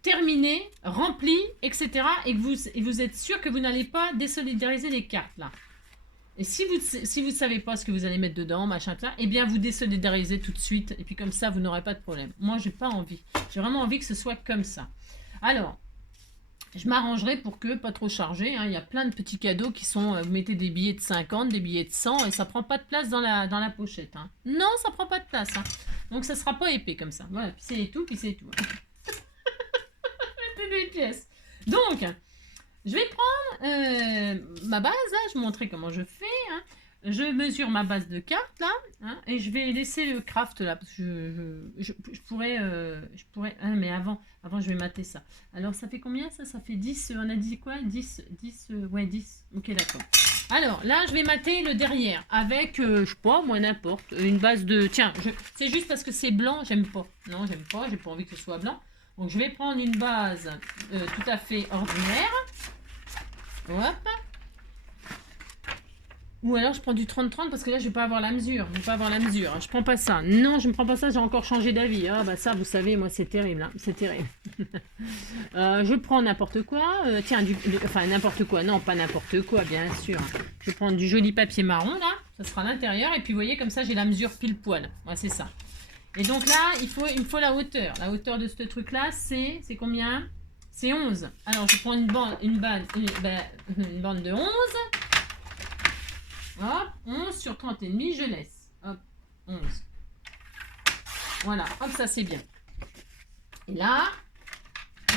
terminé, rempli, etc. Et que vous êtes sûr que vous n'allez pas désolidariser les cartes là. Et si vous ne savez pas ce que vous allez mettre dedans, machin, ça, eh bien vous désolidarisez tout de suite. Et puis comme ça, vous n'aurez pas de problème. Moi, j'ai pas envie. J'ai vraiment envie que ce soit comme ça. Alors, je m'arrangerai pour que, pas trop chargé, hein, il y a plein de petits cadeaux qui sont, vous mettez des billets de 50, des billets de 100, et ça prend pas de place dans la pochette. Hein. Non, ça prend pas de place. Hein. Donc ça sera pas épais comme ça. Voilà, puis c'est tout. Mettez des pièces. Donc... je vais prendre ma base, là, je vais montrer comment je fais. Hein. Je mesure ma base de cartes, là, hein, et je vais laisser le craft, là, parce que je pourrais... ah, mais avant, je vais mater ça. Alors, ça fait combien, ça? Ça fait 10, on a dit quoi? 10, ouais, 10. Ok, d'accord. Alors, là, je vais mater le derrière, avec, je sais pas, moi, n'importe, une base de... Tiens, c'est juste parce que c'est blanc, j'aime pas. Non, j'aime pas, j'ai pas envie que ce soit blanc. Donc, je vais prendre une base tout à fait ordinaire. Hop. Ou alors je prends du 30-30 parce que là je vais pas avoir la mesure. Je prends pas ça. Non, je ne prends pas ça, j'ai encore changé d'avis. Ah bah ça, vous savez, moi c'est terrible. Hein. C'est terrible. Je prends n'importe quoi. Tiens, enfin n'importe quoi. Non, pas n'importe quoi, bien sûr. Je vais prendre du joli papier marron là. Ça sera l'intérieur. Et puis, vous voyez, comme ça, j'ai la mesure pile poil. Ouais, c'est ça. Et donc là, il me faut la hauteur. La hauteur de ce truc-là, c'est combien? C'est 11. Alors, je prends une bande de 11. Hop, 11 sur 30 et demi, je laisse. Hop, 11. Voilà, hop, ça c'est bien. Et là,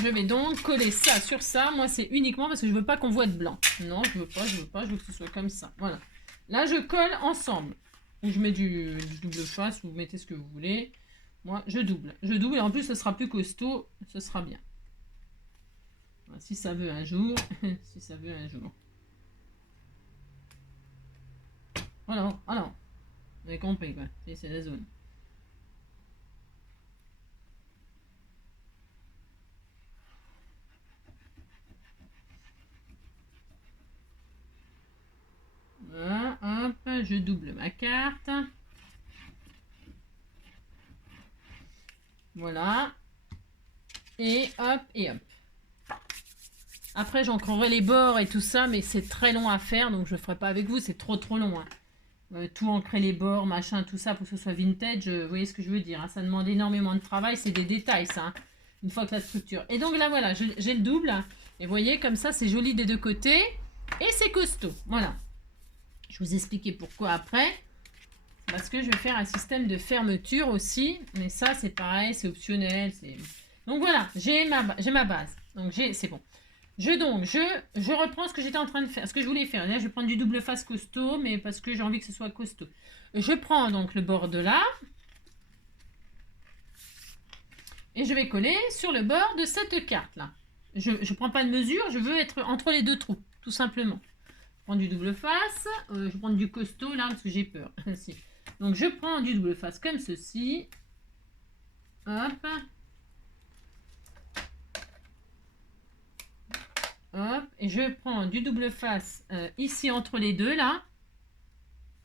je vais donc coller ça sur ça. Moi, c'est uniquement parce que je veux pas qu'on voit de blanc. Non, je veux pas, je veux que ce soit comme ça. Voilà. Là, je colle ensemble. Ou je mets du double face, ou vous mettez ce que vous voulez. Moi, je double. Je double et en plus, ce sera plus costaud. Ce sera bien. Voilà, si ça veut un jour. Si ça veut un jour. Voilà, alors. Vous avez compris, quoi. C'est la zone. Voilà, hop, je double ma carte. Voilà. Et hop, et hop. Après, j'ancrerai les bords et tout ça, mais c'est très long à faire, donc je ne ferai pas avec vous, c'est trop long. Hein. Tout ancrer les bords, machin, tout ça, pour que ce soit vintage, vous voyez ce que je veux dire. Hein. Ça demande énormément de travail, c'est des détails, ça. Hein. Une fois que la structure. Et donc là, voilà, j'ai le double. Hein. Et vous voyez, comme ça, c'est joli des deux côtés. Et c'est costaud. Voilà. Je vous expliquer pourquoi après. Parce que je vais faire un système de fermeture aussi. Mais ça, c'est pareil, c'est optionnel. Donc voilà, j'ai ma base. Donc c'est bon. Je reprends ce que j'étais en train de faire, ce que je voulais faire. Là, je vais prendre du double face costaud, mais parce que j'ai envie que ce soit costaud. Je prends donc le bord de là. Et je vais coller sur le bord de cette carte-là. Je ne prends pas de mesure, je veux être entre les deux trous, tout simplement. Je prends du double face, je prends du costaud là, parce que j'ai peur. Donc je prends du double face comme ceci. Hop. Hop, et je prends du double face ici entre les deux là,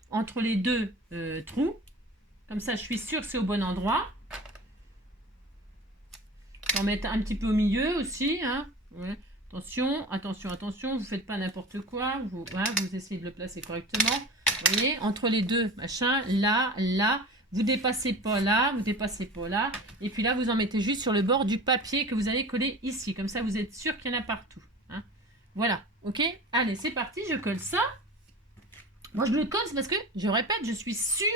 entre les deux trous, comme ça je suis sûre que c'est au bon endroit. Je vais en mettre un petit peu au milieu aussi, hein. Ouais. Attention, vous ne faites pas n'importe quoi, vous essayez de le placer correctement. Vous voyez, entre les deux, machin, là, vous dépassez pas là, et puis là vous en mettez juste sur le bord du papier que vous allez coller ici, comme ça vous êtes sûr qu'il y en a partout. Hein. Voilà, ok. Allez, c'est parti, je colle ça. Moi, je le colle, c'est parce que, je répète, je suis sûre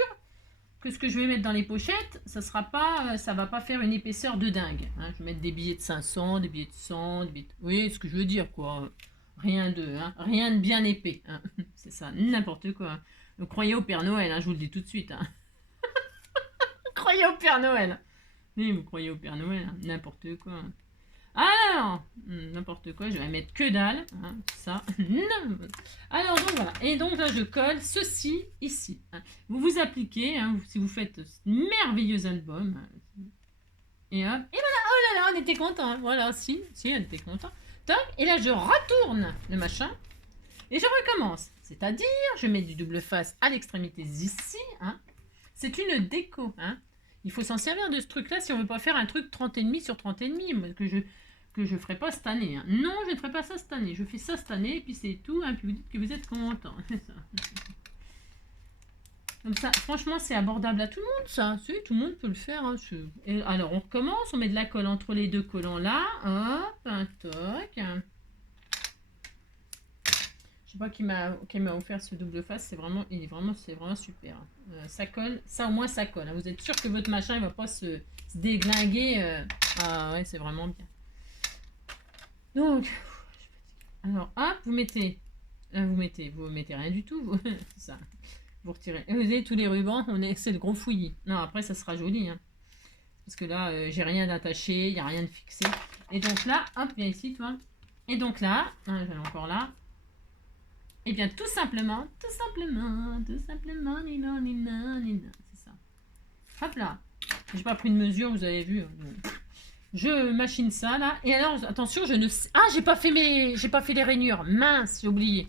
que ce que je vais mettre dans les pochettes, ça va pas faire une épaisseur de dingue. Hein. Je vais mettre des billets de 500, des billets de 100, des billets de... Oui, ce que je veux dire, quoi. Rien de bien épais. Hein. C'est ça, n'importe quoi. Hein. Vous croyez au Père Noël, hein, je vous le dis tout de suite. Hein. Croyez au Père Noël. Oui, vous croyez au Père Noël, hein, n'importe quoi. Alors, n'importe quoi, je vais mettre que dalle, hein, ça. Alors, donc voilà. Et donc là, je colle ceci ici. Hein. Vous vous appliquez, hein, si vous faites ce merveilleux album. Hein. Et hop, et voilà, oh là là, on était content. Hein. Voilà, si, on était content. Et là, je retourne le machin. Et je recommence. C'est-à-dire, je mets du double face à l'extrémité ici. Hein. C'est une déco. Hein. Il faut s'en servir de ce truc-là si on ne veut pas faire un truc 30,5 sur 30,5 que je ferai pas cette année. Hein. Non, je ne ferai pas ça cette année. Je fais ça cette année, et puis c'est tout. Hein, puis vous dites que vous êtes content. Comme ça, franchement, c'est abordable à tout le monde, ça. Tout le monde peut le faire. Hein. Et alors, on recommence. On met de la colle entre les deux collants là. Hop, un toc. Je sais pas qui m'a offert ce double face. C'est vraiment super. Ça colle. Ça, au moins, ça colle. Hein. Vous êtes sûr que votre machin, il va pas se déglinguer. Ah ouais, c'est vraiment bien. Donc, alors, hop, vous mettez rien du tout, c'est ça. Vous retirez. Et vous avez tous les rubans, c'est le gros fouillis. Non, après, ça sera joli, hein. Parce que là, j'ai rien d'attaché, il n'y a rien de fixé. Et donc là, hop, viens ici, toi. Et donc là, hein, j'allais encore là. Et bien, tout simplement, nina, c'est ça. Hop là. J'ai pas pris de mesure, vous avez vu. Je machine ça là. Et alors, attention, je ne sais... Ah, j'ai pas fait les rainures. Mince, j'ai oublié.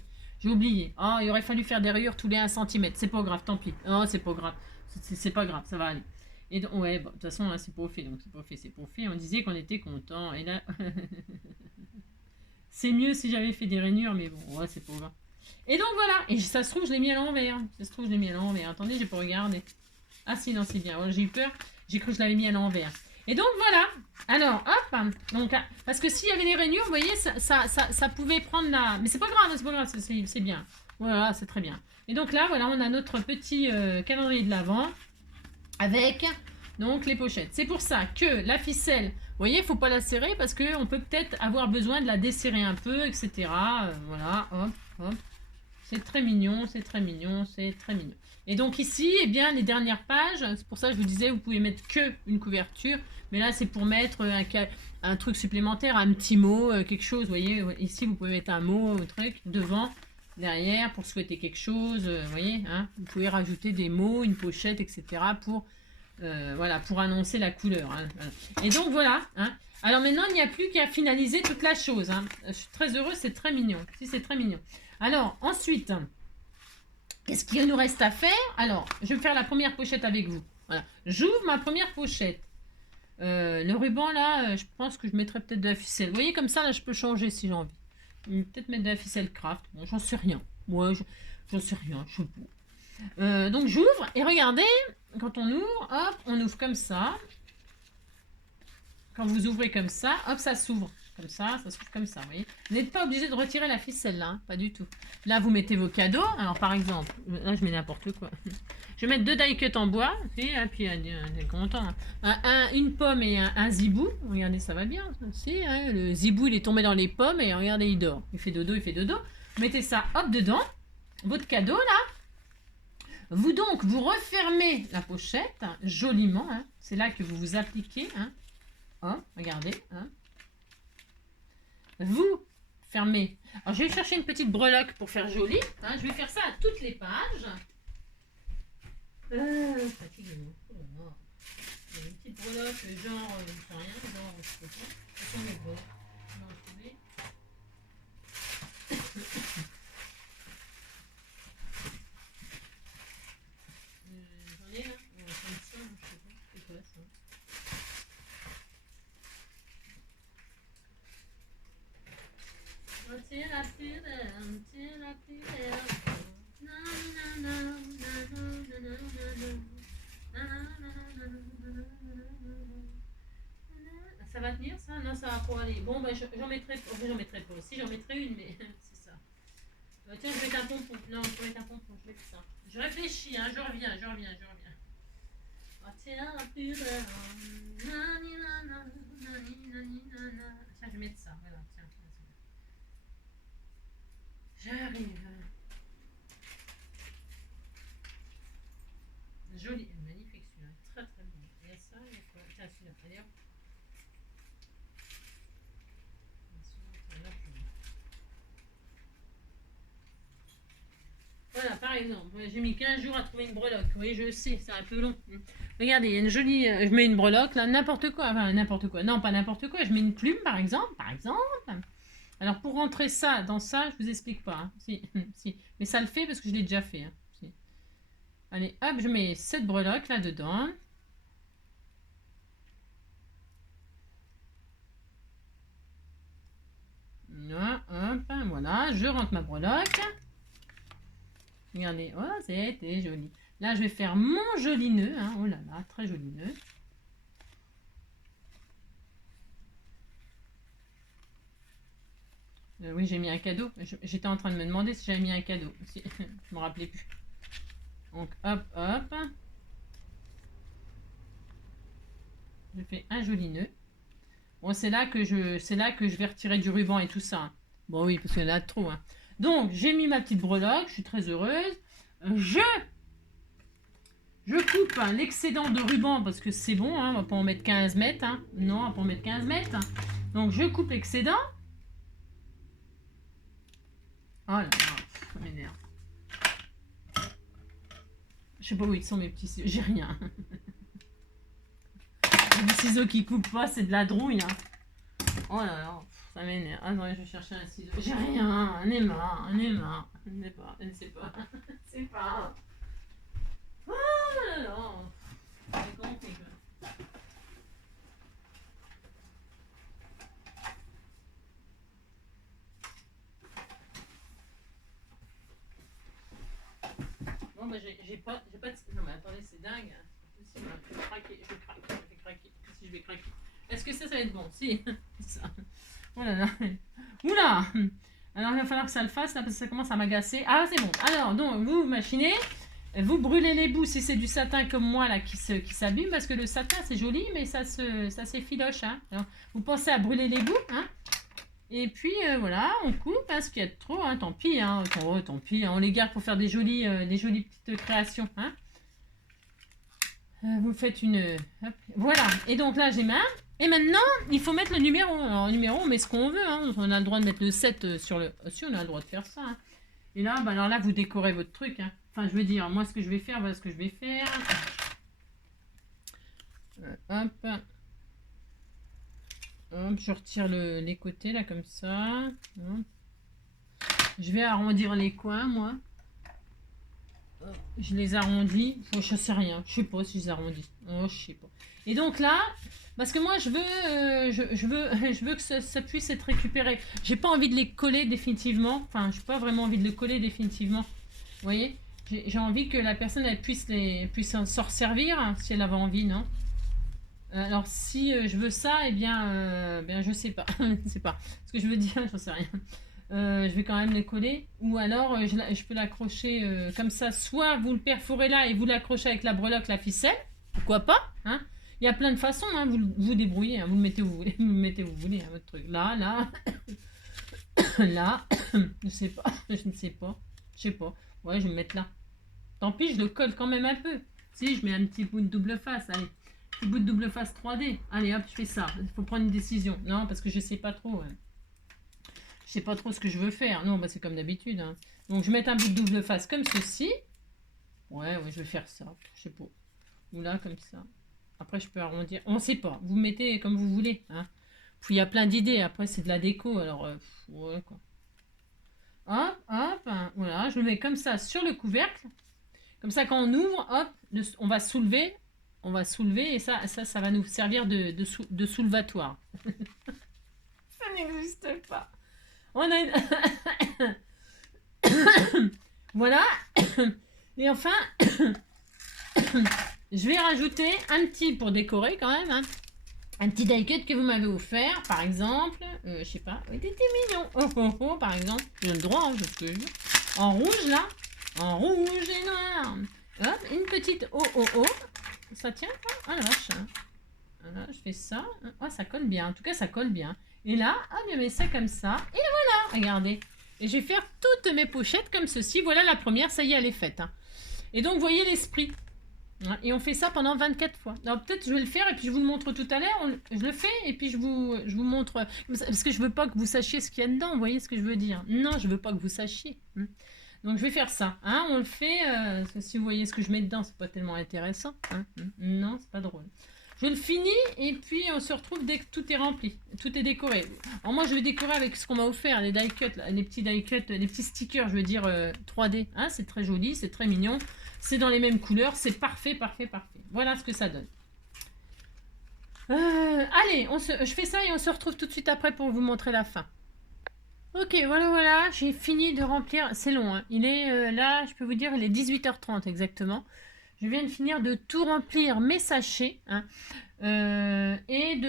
Oh, il aurait fallu faire des rayures tous les 1 cm. C'est pas grave, tant pis. Oh, c'est pas grave. C'est pas grave, ça va aller. Et donc, ouais, bon, de toute façon, là, c'est pas fait. Donc, c'est pas fait. On disait qu'on était content. Et là... c'est mieux si j'avais fait des rainures, mais bon, ouais, c'est pas grave. Et donc voilà, et ça se trouve, je l'ai mis à l'envers. Ça se trouve, je l'ai mis à l'envers. Attendez, j'ai pas regardé. Ah si, non, c'est bien. Ouais, j'ai eu peur. J'ai cru que je l'avais mis à l'envers. Et donc voilà. Alors, hop. Donc, parce que s'il y avait les rainures, vous voyez, ça pouvait prendre la... Mais c'est pas grave, c'est pas grave, c'est bien. Voilà, c'est très bien. Et donc là, voilà, on a notre petit calendrier de l'Avent avec donc les pochettes. C'est pour ça que la ficelle, vous voyez, il ne faut pas la serrer parce qu'on peut peut-être avoir besoin de la desserrer un peu, etc. Voilà, hop, hop. C'est très mignon, c'est très mignon, c'est très mignon. Et donc ici, eh bien, les dernières pages, c'est pour ça que je vous disais, vous pouvez mettre que une couverture, mais là, c'est pour mettre un truc supplémentaire, un petit mot, quelque chose, vous voyez, ici, vous pouvez mettre un mot, un truc, devant, derrière, pour souhaiter quelque chose, vous voyez, hein, vous pouvez rajouter des mots, une pochette, etc., pour, voilà, pour annoncer la couleur. Hein, voilà. Et donc, voilà, hein. Alors maintenant, il n'y a plus qu'à finaliser toute la chose. Hein. Je suis très heureuse, c'est très mignon. Si, c'est très mignon. Alors, ensuite, qu'est-ce qu'il nous reste à faire? Alors, je vais faire la première pochette avec vous. Voilà. J'ouvre ma première pochette. Le ruban, là, je pense que je mettrai peut-être de la ficelle. Vous voyez, comme ça, là, je peux changer si j'ai envie. Peut-être mettre de la ficelle craft. Bon, j'en sais rien. Moi, j'en sais rien. Je sais pas. Donc, j'ouvre. Et regardez, quand on ouvre, hop, on ouvre comme ça. Quand vous ouvrez comme ça, hop, ça s'ouvre. Comme ça s'ouvre comme ça, vous voyez. Vous n'êtes pas obligé de retirer la ficelle, là, hein, pas du tout. Là, vous mettez vos cadeaux. Alors, par exemple, là, je mets n'importe quoi. Je vais mettre 2 die cuts en bois, puis content. Une pomme et un zibou. Regardez, ça va bien. Si, hein, le zibou, il est tombé dans les pommes et regardez, il dort. Il fait dodo, il fait dodo. Mettez ça, hop, dedans. Votre cadeau, là. Vous refermez la pochette, hein, joliment. Hein. C'est là que vous vous appliquez, hein. Hein, regardez. Hein. Vous fermez. Alors, je vais chercher une petite breloque pour faire joli. Hein. Je vais faire ça à toutes les pages. Fatiguez-moi. Oh, une petite breloque, genre, je sais rien, genre, je sais pas. Ce sont mes bords. Je vais en trouver. J'en ai là. Comme ça, je sais pas. C'est quoi ça? Ça va tenir ça? Non, ça va pas aller. Bon, bah, j'en mettrai pas aussi. J'en mettrai une, mais c'est ça. Tiens, je vais mettre un pompon. Non, je vais mettre un pompon. Je vais mettre ça. Je réfléchis, hein. Je reviens. Oh, tiens, plus de... Tiens, je vais mettre ça. Voilà, tiens. J'arrive. Joli, magnifique celui-là, très très bon. Il y a ça, il y a quoi? Tiens, celui-là, allez hop. Voilà, par exemple, j'ai mis 15 jours à trouver une breloque. Oui, je sais, c'est un peu long. Regardez, il y a une jolie... je mets une breloque, là, n'importe quoi. Enfin, n'importe quoi. Non, pas n'importe quoi. Je mets une plume, par exemple. Alors, pour rentrer ça dans ça, je vous explique pas. Hein. Si, si. Mais ça le fait parce que je l'ai déjà fait. Hein. Si. Allez, hop, je mets cette breloque là-dedans. Là, hop, voilà, je rentre ma breloque. Regardez, oh, c'était joli. Là, je vais faire mon joli nœud. Hein. Oh là là, très joli nœud. Oui, j'ai mis un cadeau. J'étais en train de me demander si j'avais mis un cadeau. Si, je me rappelais plus. Donc, hop, hop. Je fais un joli nœud. Bon, c'est là que je vais retirer du ruban et tout ça. Bon, oui, parce qu'il y en a trop. Hein. Donc, j'ai mis ma petite breloque. Je suis très heureuse. Je coupe hein, l'excédent de ruban parce que c'est bon. Hein, on va pas en mettre 15 mètres. Hein. Non, on va pas en mettre 15 mètres. Donc, je coupe l'excédent. Oh là là, ça m'énerve. Je sais pas où ils sont mes petits ciseaux. J'ai rien. Les ciseaux qui coupent pas, c'est de la drouille. Hein. Oh là là, ça m'énerve. Ah non, je vais chercher un ciseau. J'ai rien. Un aimant. Je ne sais pas. C'est pas. Oh là là. C'est compliqué. moi j'ai pas de... Non mais attendez, c'est dingue. Hein. C'est pas possible. Je vais craquer, je vais craquer. Si je vais craquer. Est-ce que ça va être bon? Si. Ça. Oh là là. Oula. Alors il va falloir que ça le fasse là parce que ça commence à m'agacer. Ah c'est bon. Alors donc vous machinez. Vous brûlez les bouts si c'est du satin comme moi là qui s'abîme parce que le satin c'est joli mais ça s'effiloche. Hein. Alors, vous pensez à brûler les bouts. Hein. Et puis voilà, on coupe parce qu'il y a trop, hein, tant pis, hein, tant pis, hein, on les garde pour faire des jolies petites créations. Hein. Vous faites une... Hop, voilà, et donc là j'ai ma... Et maintenant, il faut mettre le numéro. Alors le numéro, on met ce qu'on veut, hein. On a le droit de mettre le 7 sur le... Si, on a le droit de faire ça. Hein. Et là, bah, alors là, vous décorez votre truc. Hein. Enfin, je veux dire, moi ce que je vais faire, voilà ce que je vais faire. Hop. Hop, je retire les côtés là comme ça. Hop. Je vais arrondir les coins moi. Je les arrondis. Je sais rien. Je sais pas si je les arrondis. Oh, je sais pas. Et donc là, parce que moi je veux que ça puisse être récupéré. J'ai pas envie de les coller définitivement. Enfin, j'ai pas vraiment envie de le coller définitivement. Vous voyez, j'ai envie que la personne elle puisse s'en resservir hein, si elle avait envie, non? Alors si je veux ça, eh bien, je sais pas, je sais pas ce que je veux dire, j'en sais rien. Je vais quand même les coller, ou alors je peux l'accrocher comme ça. Soit vous le perforez là et vous l'accrochez avec la breloque, la ficelle, pourquoi pas, hein. Il y a plein de façons, hein, vous débrouillez, hein, vous le mettez où vous voulez, vous le mettez où vous voulez, hein, votre truc. Là, là, je sais pas, je ne sais pas, je sais pas. Ouais, je vais me mettre là. Tant pis, je le colle quand même un peu. Si, je mets un petit bout de double face, allez. Petit bout de double face 3D. Allez, hop, je fais ça. Il faut prendre une décision. Non, parce que je sais pas trop. Hein. Je sais pas trop ce que je veux faire. Non, bah c'est comme d'habitude. Hein. Donc, je vais mettre un bout de double face comme ceci. Ouais, je vais faire ça. Je sais pas. Ou là, comme ça. Après, je peux arrondir. On sait pas. Vous mettez comme vous voulez. Hein. Puis, il y a plein d'idées. Après, c'est de la déco. Alors, ouais, quoi. Hop, hop. Hein, voilà, je le mets comme ça sur le couvercle. Comme ça, quand on ouvre, hop, on va soulever. On va soulever et ça va nous servir de soulevatoire. Ça n'existe pas. On a une... Voilà. Et enfin, je vais rajouter un petit pour décorer quand même. Hein. Un petit die cut que vous m'avez offert, par exemple. Je sais pas. Il était mignon. Oh, par exemple. J'ai le droit, hein, je te jure. En rouge là. En rouge et noir. Hop, une petite oh. Ça tient pas? Ah la vache. Voilà, je fais ça. Oh, ça colle bien. En tout cas, ça colle bien. Et là, je mets ça comme ça. Et voilà, regardez. Et je vais faire toutes mes pochettes comme ceci. Voilà la première, ça y est, elle est faite. Hein. Et donc, vous voyez l'esprit. Et on fait ça pendant 24 fois. Alors, peut-être je vais le faire et puis je vous le montre tout à l'heure. Je le fais et puis je vous montre. Parce que je veux pas que vous sachiez ce qu'il y a dedans. Vous voyez ce que je veux dire? Non, je veux pas que vous sachiez. Donc je vais faire ça, hein, on le fait, parce que si vous voyez ce que je mets dedans, c'est pas tellement intéressant, hein, non, c'est pas drôle. Je le finis et puis on se retrouve dès que tout est rempli, tout est décoré. Alors moi je vais décorer avec ce qu'on m'a offert, les die cuts, les petits die cuts, les petits stickers, je veux dire 3D, hein, c'est très joli, c'est très mignon, c'est dans les mêmes couleurs, c'est parfait. Voilà ce que ça donne. Allez, je fais ça et on se retrouve tout de suite après pour vous montrer la fin. Ok, voilà, j'ai fini de remplir, c'est long, hein. Il est là, je peux vous dire, il est 18h30 exactement. Je viens de finir de tout remplir mes sachets, hein, et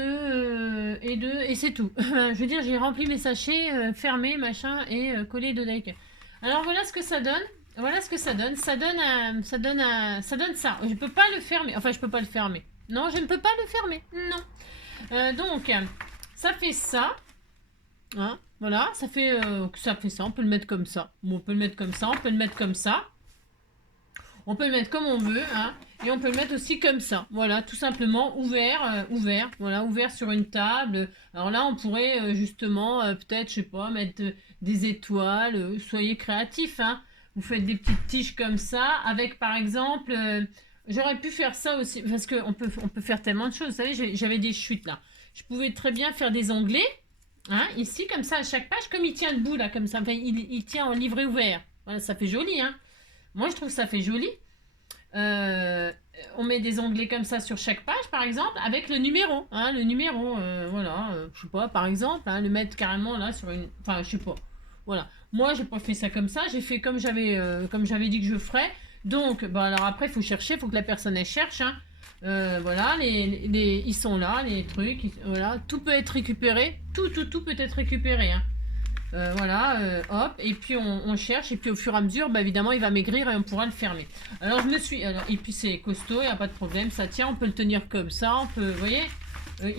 c'est tout. Je veux dire, j'ai rempli mes sachets, fermés, machin, et collés de like. Alors voilà ce que ça donne. Voilà ce que ça donne. Ça donne ça. Je peux pas le fermer. Enfin, je peux pas le fermer. Non, je ne peux pas le fermer. Non. Donc, ça fait ça. Hein, voilà, ça fait ça, on peut le mettre comme ça. Bon, on peut le mettre comme ça, on peut le mettre comme ça. On peut le mettre comme on veut, hein, et on peut le mettre aussi comme ça. Voilà, tout simplement ouvert, voilà, ouvert sur une table. Alors là, on pourrait justement, peut-être, je sais pas, mettre des étoiles. Soyez créatifs, hein. Vous faites des petites tiges comme ça, avec par exemple, j'aurais pu faire ça aussi, parce qu'on peut faire tellement de choses. Vous savez, j'avais des chutes là. Je pouvais très bien faire des onglets. Hein, ici, comme ça, à chaque page, comme il tient debout, là, comme ça, enfin, il tient en livret ouvert. Voilà, ça fait joli, hein. Moi, je trouve que ça fait joli. On met des onglets comme ça sur chaque page, par exemple, avec le numéro. Hein, le numéro, voilà, je sais pas, par exemple, hein, le mettre carrément là sur une... Enfin, je sais pas. Voilà. Moi, j'ai pas fait ça comme ça. J'ai fait comme j'avais dit que je ferais. Donc, bah, alors après, il faut chercher, il faut que la personne elle cherche. Hein. Voilà, ils sont là, les trucs. Voilà, tout peut être récupéré. Tout peut être récupéré. Hein. Voilà, hop, et puis on cherche, et puis au fur et à mesure, bah, évidemment, il va maigrir et on pourra le fermer. Alors, et puis c'est costaud, il n'y a pas de problème, ça tient, on peut le tenir comme ça, on peut, vous voyez,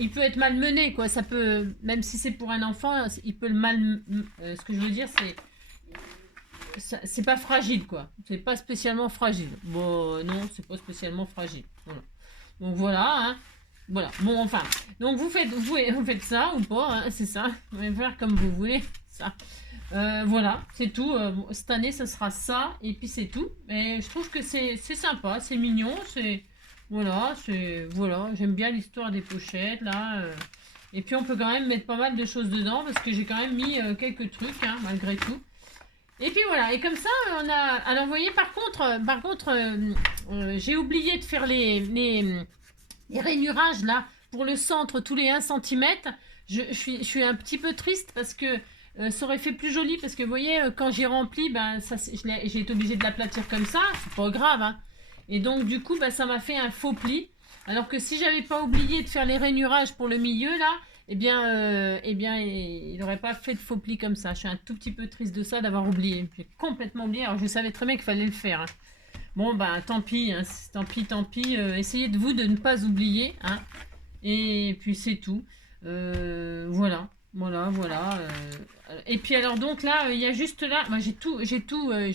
il peut être malmené, quoi, ça peut, même si c'est pour un enfant, il peut le ce que je veux dire, c'est pas fragile, quoi, c'est pas spécialement fragile. Bon, non, c'est pas spécialement fragile, voilà. Donc voilà, hein. Voilà, bon, enfin, donc vous faites ça ou pas, hein, c'est ça, vous pouvez faire comme vous voulez, ça. Voilà, c'est tout. Bon, cette année, ce sera ça, et puis c'est tout. Mais je trouve que c'est sympa, c'est mignon, voilà, j'aime bien l'histoire des pochettes, là. Et puis on peut quand même mettre pas mal de choses dedans, parce que j'ai quand même mis quelques trucs, hein, malgré tout. Et puis voilà, et comme ça, on a... Alors, vous voyez, par contre j'ai oublié de faire les rainurages là pour le centre tous les 1 cm. Je suis un petit peu triste parce que ça aurait fait plus joli, parce que vous voyez, quand j'ai rempli, ben, j'ai été obligée de l'aplatir comme ça, c'est pas grave. Hein. Et donc du coup, ben, ça m'a fait un faux pli. Alors que si j'avais pas oublié de faire les rainurages pour le milieu là, eh bien, il n'aurait pas fait de faux pli comme ça. Je suis un tout petit peu triste de ça, d'avoir oublié. J'ai complètement oublié. Alors je savais très bien qu'il fallait le faire. Hein. Bon, bah tant pis, hein, tant pis. Essayez de ne pas oublier. Hein, et puis c'est tout. Voilà. Et puis alors donc là, il y a juste là, moi je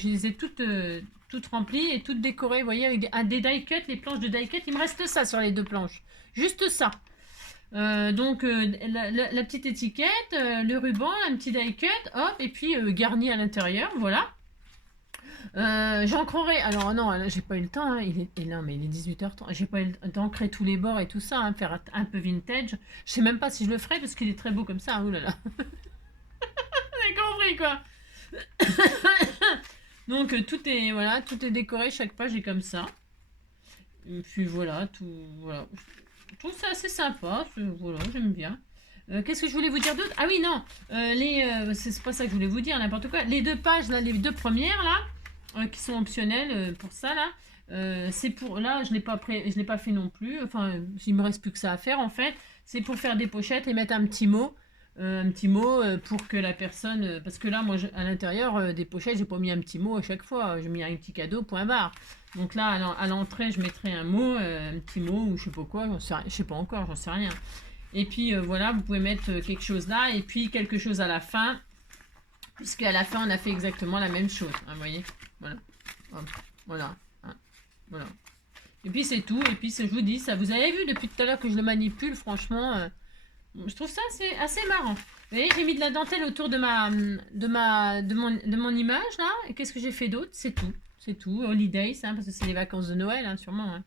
les ai toutes remplies et toutes décorées, vous voyez, avec des die cut, les planches de die cut, il me reste ça sur les 2 planches. Juste ça. Donc la petite étiquette, le ruban, un petit die cut, hop, et puis garni à l'intérieur, voilà. J'ancrerai. Alors non, j'ai pas eu le temps. Hein. Non, mais il est 18h30. J'ai pas eu le temps d'ancrer tous les bords et tout ça, hein, faire un peu vintage. Je sais même pas si je le ferai parce qu'il est très beau comme ça. Hein, oulala. Vous avez compris quoi. Donc tout est décoré. Chaque page est comme ça. Et puis voilà, voilà. Je trouve ça assez sympa. Voilà, j'aime bien. Qu'est-ce que je voulais vous dire d'autre? Ah oui, non. C'est pas ça que je voulais vous dire, n'importe quoi. Les 2 pages là, les 2 premières là. Qui sont optionnels pour ça là. C'est pour là, je l'ai pas fait non plus. Enfin, il me reste plus que ça à faire en fait. C'est pour faire des pochettes et mettre un petit mot pour que la personne, parce que là, moi, à l'intérieur des pochettes, j'ai pas mis un petit mot à chaque fois. J'ai mis un petit cadeau, point barre. Donc là, à l'entrée, je mettrai un mot, un petit mot ou je sais pas quoi. Je sais pas encore, j'en sais rien. Et puis voilà, vous pouvez mettre quelque chose là et puis quelque chose à la fin. Puisque à la fin, on a fait exactement la même chose. Hein, vous voyez, voilà. Hop, voilà. Hein, voilà. Et puis c'est tout. Et puis je vous dis, ça, vous avez vu depuis tout à l'heure que je le manipule, franchement, je trouve ça assez marrant. Vous voyez, j'ai mis de la dentelle autour de mon image là. Et qu'est-ce que j'ai fait d'autre? C'est tout. C'est tout. Holidays, hein, parce que c'est les vacances de Noël, hein, sûrement. Hein,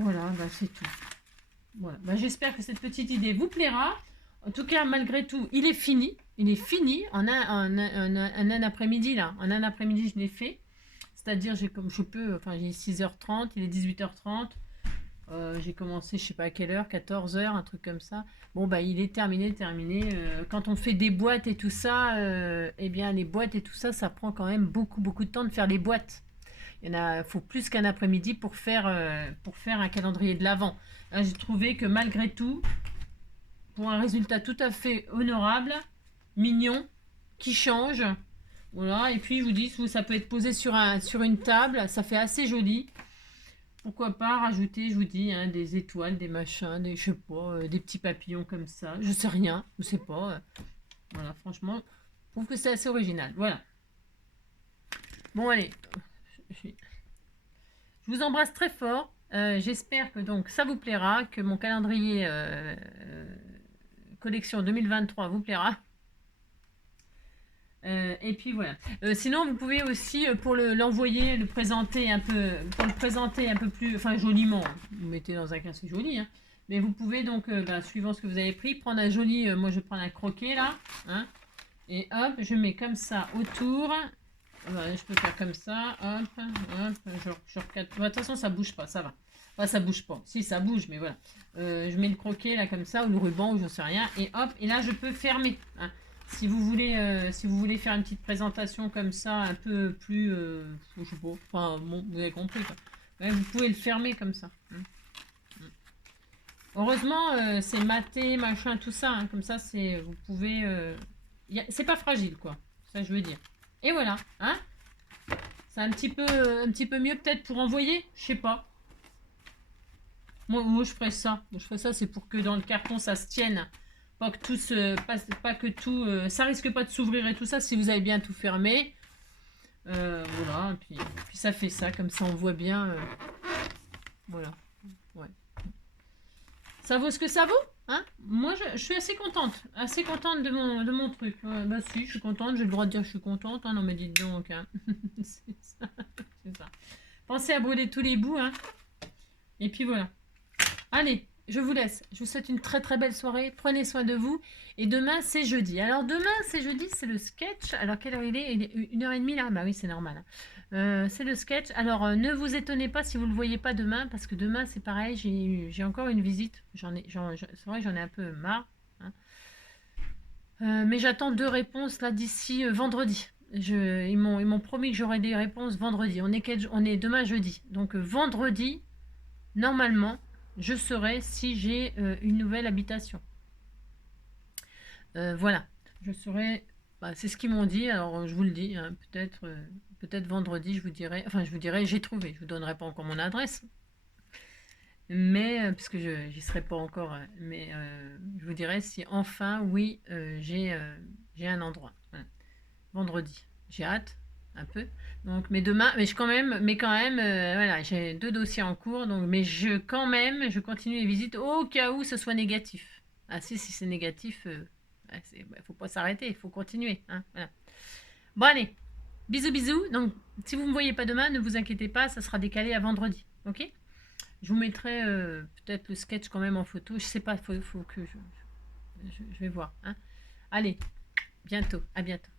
voilà, bah, c'est tout. Voilà. Bah, j'espère que cette petite idée vous plaira. En tout cas, malgré tout, il est fini. Il est fini en un après-midi, là. En un après-midi, je l'ai fait. C'est-à-dire, j'ai 6h30, il est 18h30. J'ai commencé, je sais pas à quelle heure, 14h, un truc comme ça. Bon, bah, il est terminé. Quand on fait des boîtes et tout ça, eh bien, les boîtes et tout ça, ça prend quand même beaucoup de temps de faire les boîtes. Il faut plus qu'un après-midi pour faire un calendrier de l'Avent. Là, j'ai trouvé que malgré tout, pour un résultat tout à fait honorable, mignon, qui change. Voilà, et puis je vous dis, ça peut être posé sur une table, ça fait assez joli. Pourquoi pas rajouter, je vous dis, hein, des étoiles, des machins, je sais pas, des petits papillons comme ça. Je sais rien, je sais pas. Voilà, franchement, je trouve que c'est assez original. Voilà. Bon, allez. Je vous embrasse très fort. J'espère que donc ça vous plaira, que mon calendrier collection 2023 vous plaira. Et puis voilà. Sinon, vous pouvez aussi, pour l'envoyer, le présenter un peu, pour le présenter un peu plus, enfin joliment, vous mettez dans un casque joli, hein, mais vous pouvez donc, suivant ce que vous avez pris, prendre un joli, moi je vais prendre un croquet là, hein, et hop, je mets comme ça autour. Voilà, je peux faire comme ça, hop, je recadre. De toute façon, ça bouge pas, ça va. Enfin, ça bouge pas. Si, ça bouge, mais voilà. Je mets le croquet là comme ça, ou le ruban, ou j'en sais rien, et hop, et là je peux fermer. Hein. Si vous voulez faire une petite présentation comme ça, un peu plus, je sais pas, enfin, bon, vous avez compris quoi. Ouais, vous pouvez le fermer comme ça. Heureusement, c'est maté, machin, tout ça. Hein, comme ça, c'est, vous pouvez, c'est pas fragile quoi. Ça, je veux dire. Et voilà, hein. C'est un petit peu mieux peut-être pour envoyer, je sais pas. Moi, je ferais ça. Je ferais ça, c'est pour que dans le carton ça se tienne. Pas que tout pas que tout, ça risque pas de s'ouvrir et tout ça si vous avez bien tout fermé. Voilà, puis ça fait ça, comme ça on voit bien. Voilà, ouais. Ça vaut ce que ça vaut, hein. Moi, je suis assez contente de mon truc. Ouais, bah si, je suis contente, j'ai le droit de dire que je suis contente. Hein, non mais dites donc, hein. C'est ça, c'est ça. Pensez à brûler tous les bouts, hein. Et puis voilà. Allez, je vous laisse. Je vous souhaite une très très belle soirée. Prenez soin de vous. Et demain, c'est jeudi. Alors demain, c'est jeudi, c'est le sketch. Alors quelle heure il est? Il est 1h30 là. Bah oui, c'est normal. C'est le sketch. Alors ne vous étonnez pas si vous ne le voyez pas demain. Parce que demain, c'est pareil. J'ai encore une visite. C'est vrai que j'en ai un peu marre. Hein. Mais j'attends 2 réponses là d'ici vendredi. Ils m'ont promis que j'aurai des réponses vendredi. On est demain jeudi. Donc vendredi, normalement, je saurai si j'ai une nouvelle habitation. Voilà, je saurai. Bah, c'est ce qu'ils m'ont dit. Alors je vous le dis, hein, peut-être vendredi, je vous dirai. Enfin, je vous dirai, j'ai trouvé. Je vous donnerai pas encore mon adresse, mais parce que je j'y serai pas encore. Mais je vous dirai si enfin, oui, j'ai un endroit. Voilà. Vendredi, j'ai hâte un peu. Donc, mais demain, mais quand même, voilà, j'ai 2 dossiers en cours, donc, mais je continue les visites au cas où ce soit négatif. Ah si c'est négatif, faut pas s'arrêter, il faut continuer. Hein, voilà. Bon allez, bisous bisous. Donc, si vous me voyez pas demain, ne vous inquiétez pas, ça sera décalé à vendredi, ok? Je vous mettrai peut-être le sketch quand même en photo. Je sais pas, faut que je vais voir. Hein. Allez, bientôt, à bientôt.